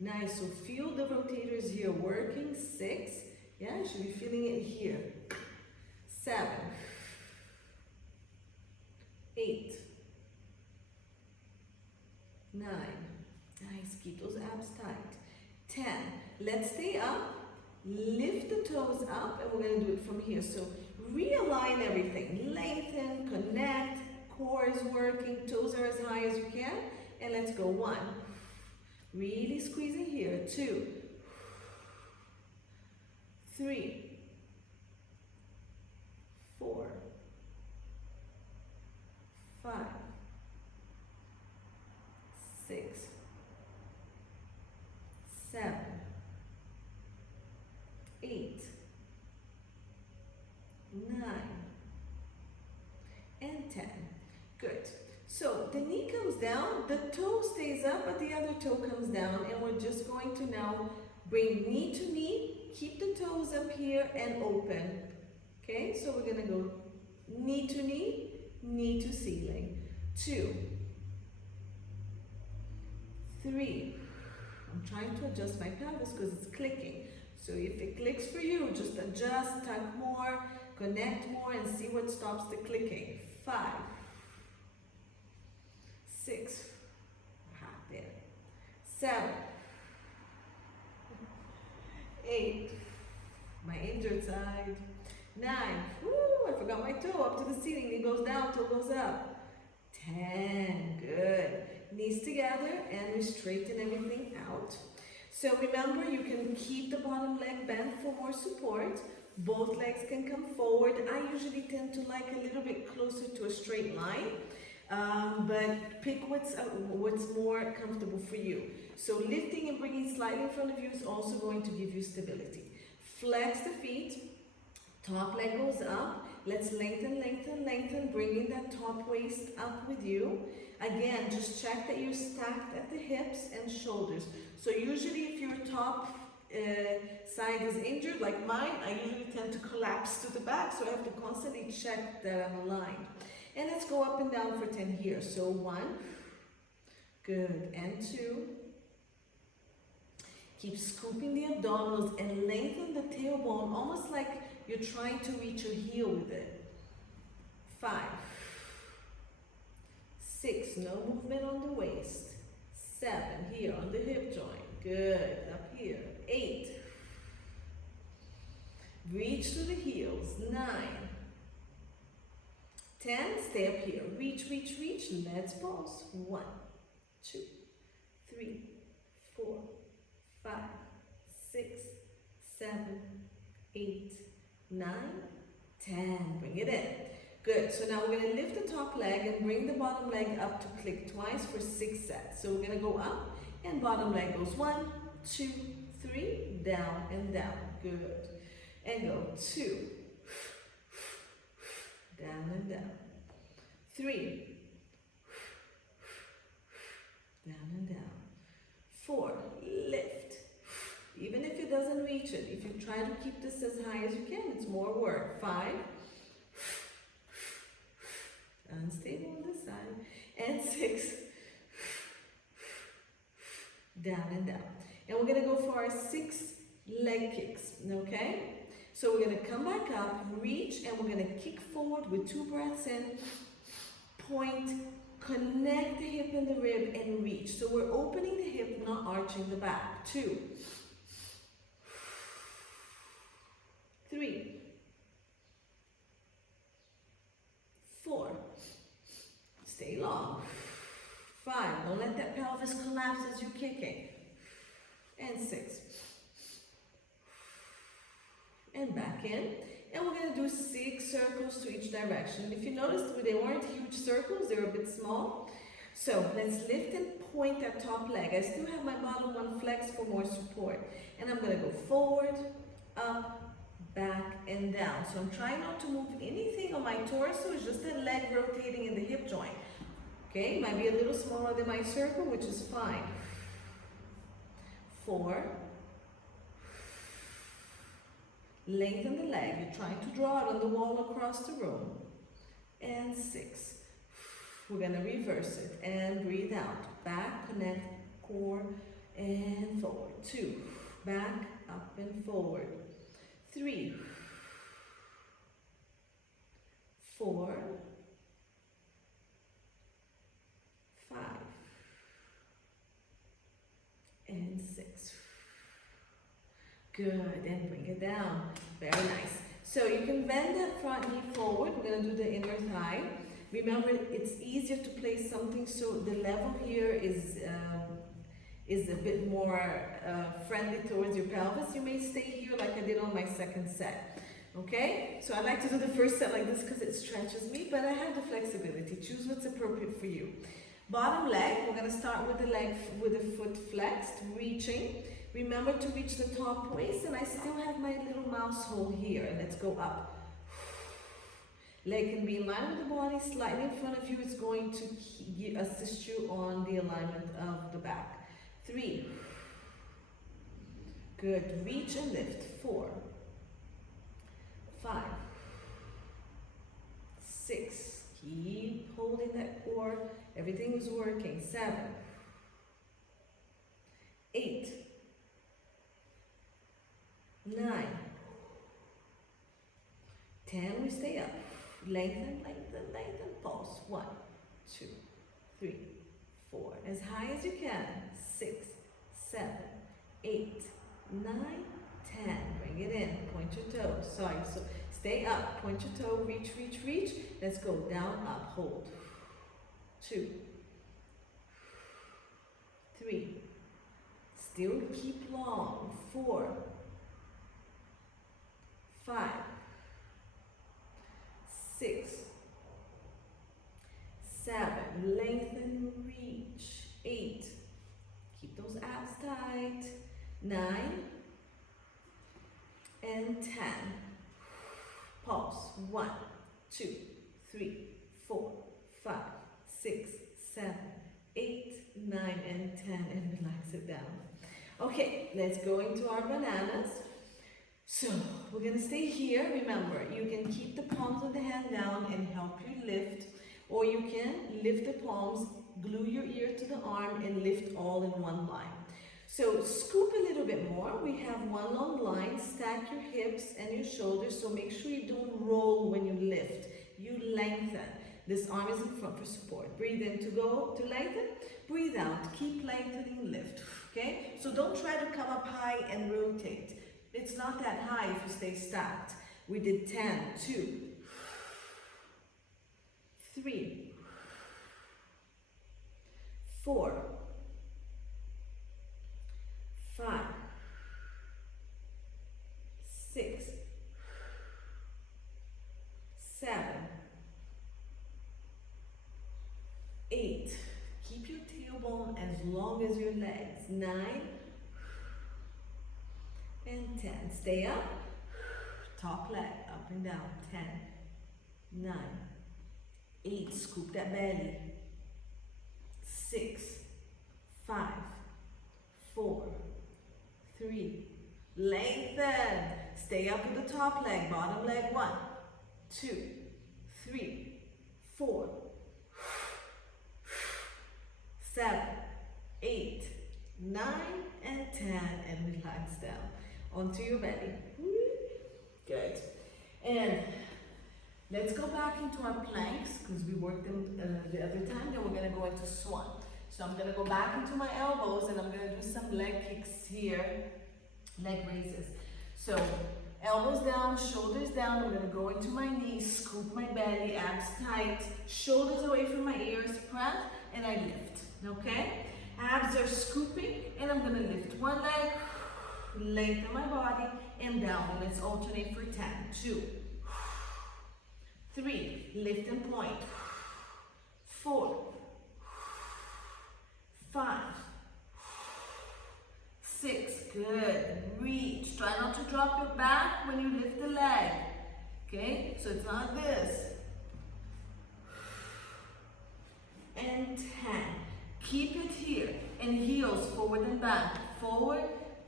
Nice. So feel the rotators here working. 6. Yeah, you should be feeling it here. 7, 8, 9. Nice. Keep those abs tight. 10. Let's stay up. Lift the toes up, and we're going to do it from here. So realign everything. Lengthen, connect, core is working, toes are as high as you can. And let's go. 1. Really squeezing here. 2, 3, 4, 5, 6, 7, 8, 9, and 10. Good. So the knee comes down, the toe stays up, but the other toe comes down, and we're just going to now bring knee to knee, keep the toes up here and open. Okay, so we're going to go knee to knee, knee to ceiling. 2, 3. I'm trying to adjust my pelvis because it's clicking. So if it clicks for you, just adjust, tuck more, connect more, and see what stops the clicking. 5, 6, there. 7, 8, my injured side. 9, whoo, I forgot my toe, up to the ceiling, it goes down, toe goes up. 10, good. Knees together, and we straighten everything out. So remember, you can keep the bottom leg bent for more support. Both legs can come forward. I usually tend to like a little bit closer to a straight line, but pick what's more comfortable for you. So lifting and bringing slightly in front of you is also going to give you stability. Flex the feet. Top leg goes up. Let's lengthen, lengthen, lengthen, bringing that top waist up with you. Again, just check that you're stacked at the hips and shoulders. So usually if your top side is injured, like mine, I usually tend to collapse to the back, so I have to constantly check that I'm aligned. And let's go up and down for 10 here. So 1, good, and 2. Keep scooping the abdominals and lengthen the tailbone, almost like you're trying to reach your heel with it. 5, 6, no movement on the waist. 7, here on the hip joint. Good, up here. 8, reach to the heels. 9, 10, stay up here. Reach, reach, reach. Let's pause. 1, 2, 3, 4, 5, 6, 7, 8, 9, 10. Bring it in. Good. So now we're going to lift the top leg and bring the bottom leg up to click twice for 6 sets. So we're going to go up and bottom leg goes 1, 2, 3, down and down. Good. And go 2, down and down. 3, down and down. 4, lift. Even if it doesn't reach it, if you try to keep this as high as you can, it's more work. 5, unstable on this side, and 6, down and down. And we're going to go for our 6 leg kicks, okay? So we're going to come back up, reach, and we're going to kick forward with 2 breaths in, point, connect the hip and the rib, and reach. So we're opening the hip, not arching the back. 2, 3, 4, stay long. 5, don't let that pelvis collapse as you're kicking. And 6. And back in. And we're going to do 6 circles to each direction. If you noticed, they weren't huge circles, they were a bit small. So let's lift and point that top leg. I still have my bottom one flexed for more support. And I'm gonna go forward, up, back, and down. So I'm trying not to move anything on my torso, it's just that leg rotating in the hip joint. Okay, might be a little smaller than my circle, which is fine. 4. Lengthen the leg, you're trying to draw it on the wall across the room. And 6. We're gonna reverse it and breathe out. Back, connect, core, and forward. 2. Back, up and forward. 3. 4. 5. And 6. Good, and bring it down. Very nice. So you can bend that front knee forward. We're gonna do the inner thigh. Remember, it's easier to place something so the level here is a bit more friendly towards your pelvis. You may stay here like I did on my second set. Okay? So I like to do the first set like this because it stretches me, but I have the flexibility. Choose what's appropriate for you. Bottom leg, we're gonna start with the leg with the foot flexed, reaching. Remember to reach the top waist, and I still have my little mouse hole here. Let's go up. Leg can be in line with the body, slightly in front of you. It's going to assist you on the alignment of the back. 3. Good. Reach and lift. 4. 5. 6. Keep holding that core. Everything is working. 7. 8. 9. 10. We stay up. Lengthen, lengthen, lengthen. Pulse. 1, 2, 3, 4. As high as you can. 6, 7, 8, 9, 10. Bring it in. Point your toes. Sorry. So stay up. Point your toe. Reach, reach, reach. Let's go down, up. Hold. 2, 3. Still keep long. 4, 5, 6, 7, lengthen, reach. 8, keep those abs tight. 9 and 10. Pulse. 1, 2, 3, 4, 5, 6, 7, 8, 9, and 10, and relax it down. Okay, let's go into our bananas. So we're gonna stay here. Remember, you can keep the palms of the hand down and help you lift, or you can lift the palms, glue your ear to the arm, and lift all in one line. So scoop a little bit more. We have one long line. Stack your hips and your shoulders, so make sure you don't roll when you lift. You lengthen. This arm is in front for support. Breathe in to go to lengthen. Breathe out. Keep lengthening, lift. Okay? So don't try to come up high and rotate. It's not that high if you stay stacked. We did 10, 2, 3, 4, 5, 6, 7, 8. Keep your tailbone as long as your legs. 9 and 10. Stay up. Top leg up and down. 10, 9, 8. Scoop that belly. 6, 5, 4, 3. Lengthen. Stay up with the top leg. Bottom leg. 1, 2, 3, 4, 7, 8, 9, and 10. And relax down. Onto your belly. Good. And let's go back into our planks because we worked them the other time. Then we're going to go into swan. So I'm going to go back into my elbows and I'm going to do some leg kicks here. Leg raises. So elbows down, shoulders down. I'm going to go into my knees, scoop my belly, abs tight, shoulders away from my ears, front, and I lift. Okay? Abs are scooping and I'm going to lift one leg, lengthen my body, and down. And let's alternate for 10. 2, 3, lift and point. 4, Good. Reach. Try not to drop your back when you lift the leg. Okay, so it's not this. And 10. Keep it here. And heels forward and back. Forward,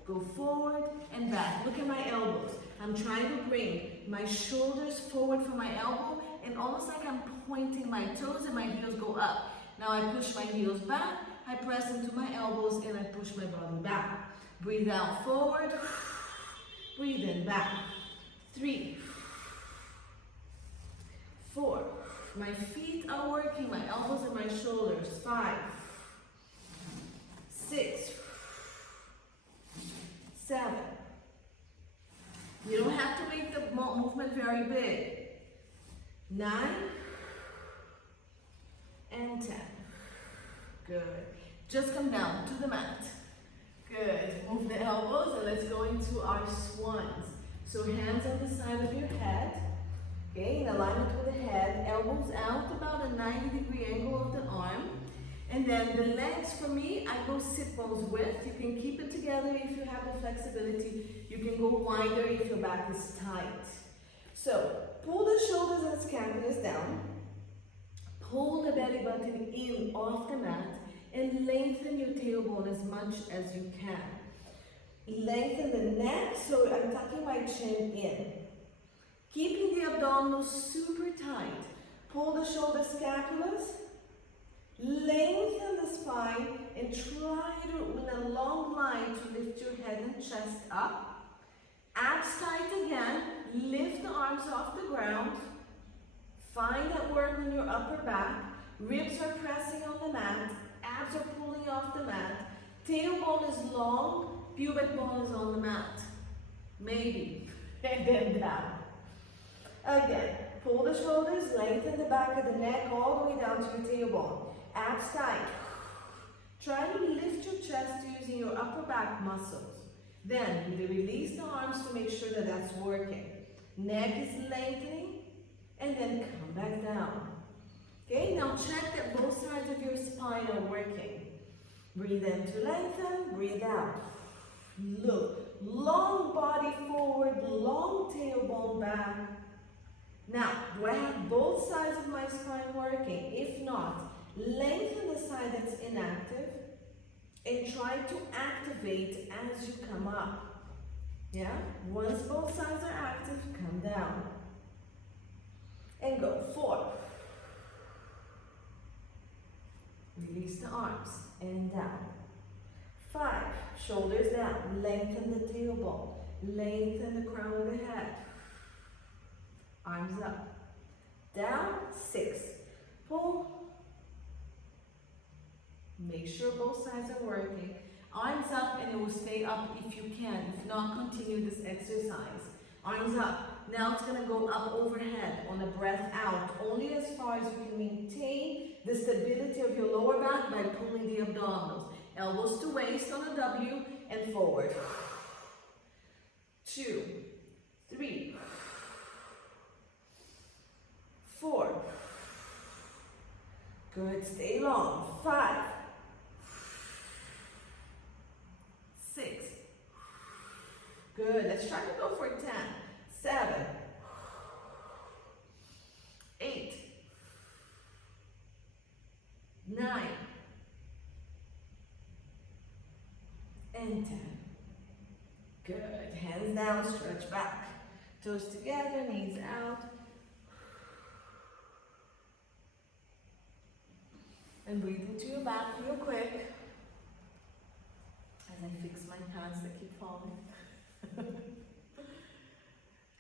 go forward and back. Look at my elbows. I'm trying to bring my shoulders forward from my elbow and almost like I'm pointing my toes and my heels go up. Now I push my heels back, I press into my elbows and I push my body back. Breathe out forward, breathe in back. 3, 4, my feet are working, my elbows and my shoulders. 5, 6, 7. You don't have to make the movement very big. 9 and 10. Good. Just come down to the mat. Good. Move the elbows and let's go into our swans. So hands on the side of your head. Okay, in alignment with the head. Elbows out about a 90-degree angle of the arm. And then the legs, for me, I go sit bones width. You can keep it together if you have the flexibility. You can go wider if your back is tight. So, pull the shoulders and scapulas down. Pull the belly button in off the mat and lengthen your tailbone as much as you can. Lengthen the neck, so I'm tucking my chin in. Keeping the abdominals super tight. Pull the shoulder scapulas. Lengthen the spine and try to, in a long line, to lift your head and chest up. Abs tight again. Lift the arms off the ground. Find that work on your upper back. Ribs are pressing on the mat. Abs are pulling off the mat. Tailbone is long. Pubic bone is on the mat. Maybe. And then down. Again. Pull the shoulders. Lengthen the back of the neck all the way down to your tailbone. Abs tight. Try to lift your chest using your upper back muscles. Then you release the arms to make sure that that's working. Neck is lengthening and then come back down. Okay, now check that both sides of your spine are working. Breathe in to lengthen, breathe out. Look, long body forward, long tailbone back. Now, do I have both sides of my spine working? If not, lengthen the side that's inactive and try to activate as you come up. Yeah? Once both sides are active, come down. And go. 4. Release the arms and down. 5. Shoulders down. Lengthen the tailbone. Lengthen the crown of the head. Arms up. Down. 6. Pull. Make sure both sides are working. Arms up and it will stay up if you can. If not, continue this exercise. Arms up. Now it's going to go up overhead on the breath out. Only as far as you can maintain the stability of your lower back by pulling the abdominals. Elbows to waist on a W and forward. 2, 3, 4. Good. Stay long. 5. 6. Good. Let's try to go for 10. 7. 8. 9. And 10. Good. Hands down, stretch back. Toes together, knees out. And breathe into your back real quick. As I fix my pants that keep falling.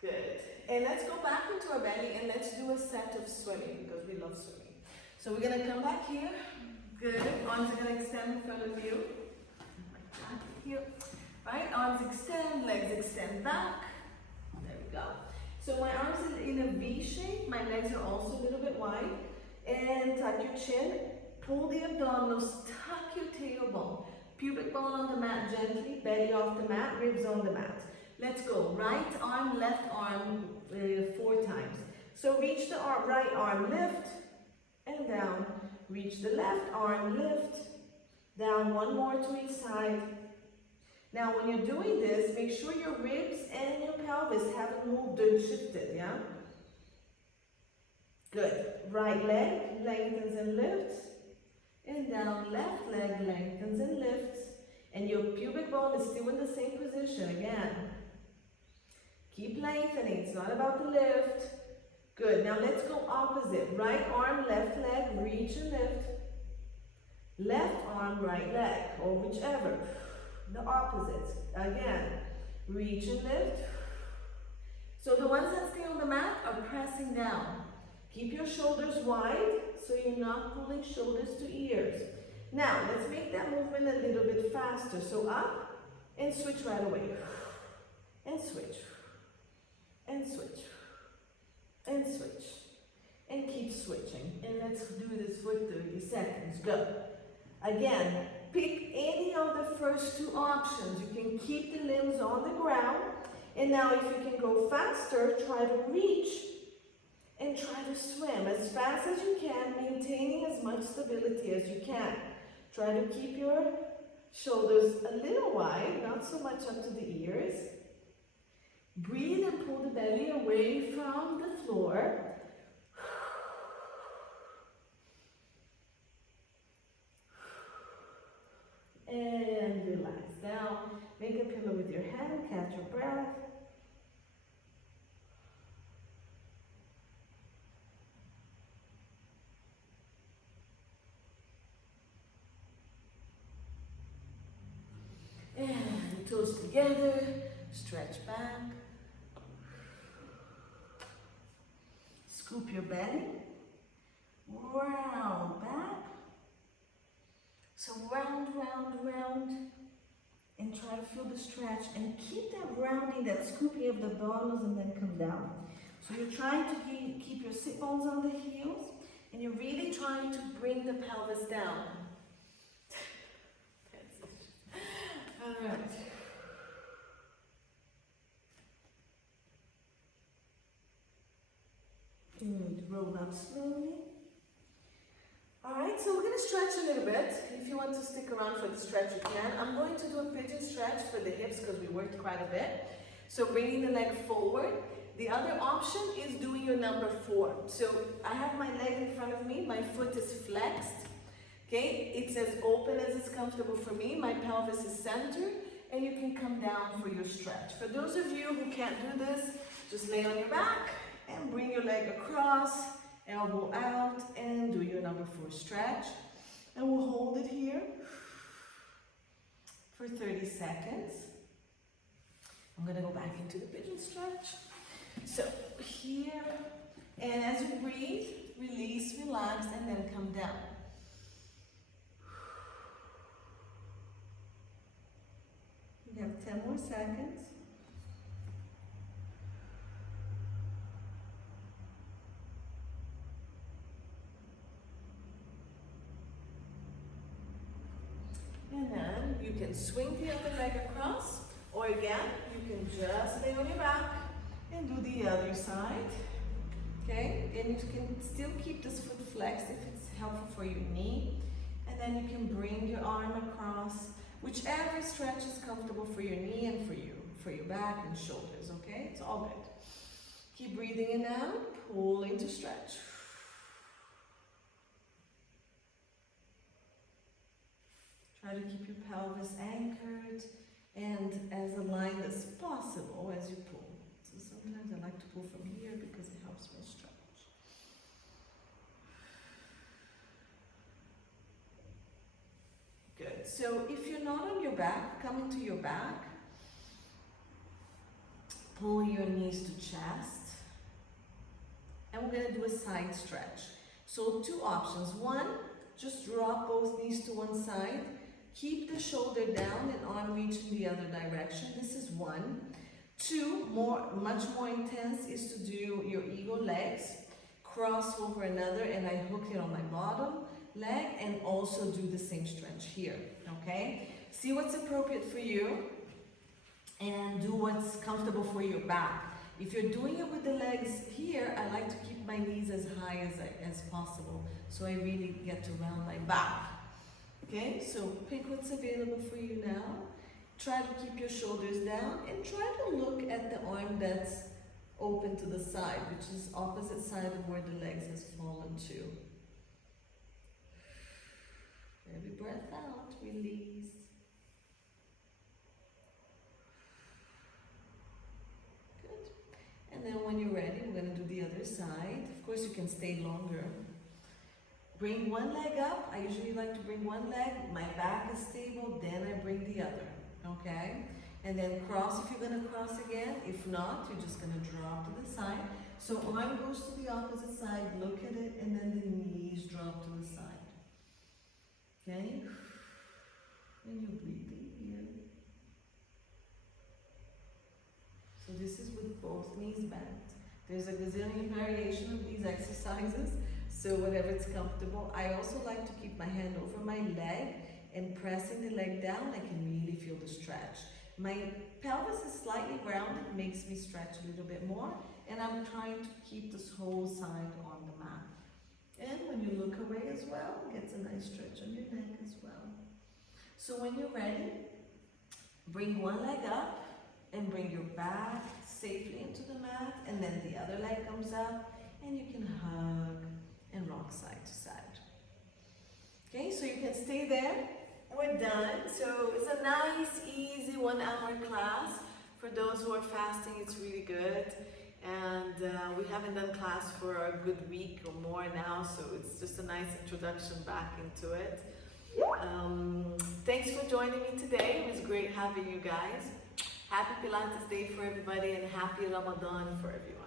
Good. And let's go back into our belly and let's do a set of swimming because we love swimming. So we're going to come back here. Good. Arms are going to extend in front of you. Back here. Right? Arms extend, legs extend back. There we go. So my arms are in a V shape. My legs are also a little bit wide. And tuck your chin. Pull the abdominals. Tuck your tailbone. Pubic bone on the mat gently. Belly off the mat. Ribs on the mat. Let's go. Right arm, left arm 4 times. So reach the right arm, lift, and down. Reach the left arm, lift, down. 1 more to each side. Now when you're doing this, make sure your ribs and your pelvis haven't moved or shifted, yeah? Good. Right leg lengthens and lifts. And down, left leg lengthens and lifts. And your pubic bone is still in the same position again. Keep lengthening, it's not about the lift. Good, now let's go opposite. Right arm, left leg, reach and lift. Left arm, right leg, or whichever. The opposite. Again, reach and lift. So the ones that stay on the mat are pressing down. Keep your shoulders wide so you're not pulling shoulders to ears. Now, let's make that movement a little bit faster. So up and switch right away. And switch. And switch. And switch. And keep switching. And let's do this for 30 seconds. Go. Again, pick any of the first two options. You can keep the limbs on the ground. And now if you can go faster, try to reach and try to swim as fast as you can, maintaining as much stability as you can. Try to keep your shoulders a little wide, not so much up to the ears. Breathe and pull the belly away from the floor. And relax down. Make a pillow with your hand, catch your breath. And toes together, stretch back. Scoop your belly, round back. So round, round, round, and try to feel the stretch and keep that rounding, that scooping of the bottoms and then come down. So you're trying to keep your sit bones on the heels and you're really trying to bring the pelvis down. All right. Good, roll up slowly. Alright, so we're going to stretch a little bit. If you want to stick around for the stretch, you can. I'm going to do a pigeon stretch for the hips because we worked quite a bit. So bringing the leg forward. The other option is doing your number 4. So I have my leg in front of me, my foot is flexed. Okay, it's as open as it's comfortable for me. My pelvis is centered and you can come down for your stretch. For those of you who can't do this, just lay on your back and bring your leg across. Elbow out and do your number 4 stretch. And we'll hold it here for 30 seconds. I'm going to go back into the pigeon stretch. So here, and as you breathe, release, relax, and then come down. We have 10 more seconds. And then you can swing the other leg across, or again, you can just lay on your back and do the other side. Okay, and you can still keep this foot flexed if it's helpful for your knee. And then you can bring your arm across, whichever stretch is comfortable for your knee and for your back and shoulders, okay? It's all good. Keep breathing in and out, pull into stretch. Try to keep your pelvis anchored and as aligned as possible as you pull. So sometimes I like to pull from here because it helps me stretch. Good. So if you're not on your back, come into your back. Pull your knees to chest. And we're going to do a side stretch. So 2 options. 1, just drop both knees to one side. Keep the shoulder down and arm reach in the other direction. This is 1. 2, much more intense, is to do your eagle legs. Cross over another and I hook it on my bottom leg and also do the same stretch here, okay? See what's appropriate for you and do what's comfortable for your back. If you're doing it with the legs here, I like to keep my knees as high as possible so I really get to round my back. Okay, so pick what's available for you now Try to keep your shoulders down and try to look at the arm that's open to the side, which is opposite side of where the legs has fallen to. Every breath out, release. Good. And then when you're ready, we're going to do the other side. Of course, you can stay longer. Bring one leg up. I usually like to bring one leg. My back is stable, then I bring the other. Okay? And then cross if you're going to cross again. If not, you're just going to drop to the side. So arm goes to the opposite side, look at it, and then the knees drop to the side. Okay? And you're breathing here. So this is with both knees bent. There's a gazillion variation of these exercises, so whatever it's comfortable. I also like to keep my hand over my leg and pressing the leg down. I can really feel the stretch. My pelvis is slightly rounded, makes me stretch a little bit more, and I'm trying to keep this whole side on the mat. And when you look away as well, gets a nice stretch on your neck as well. So when you're ready, bring one leg up and bring your back safely into the mat, and then the other leg comes up and you can hug and rock side to side. Okay, so you can stay there. We're done. So it's a nice, easy 1 hour class. For those who are fasting, it's really good. And we haven't done class for a good week or more now, so it's just a nice introduction back into it. Thanks for joining me today. It was great having you guys. Happy Pilates Day for everybody and happy Ramadan for everyone.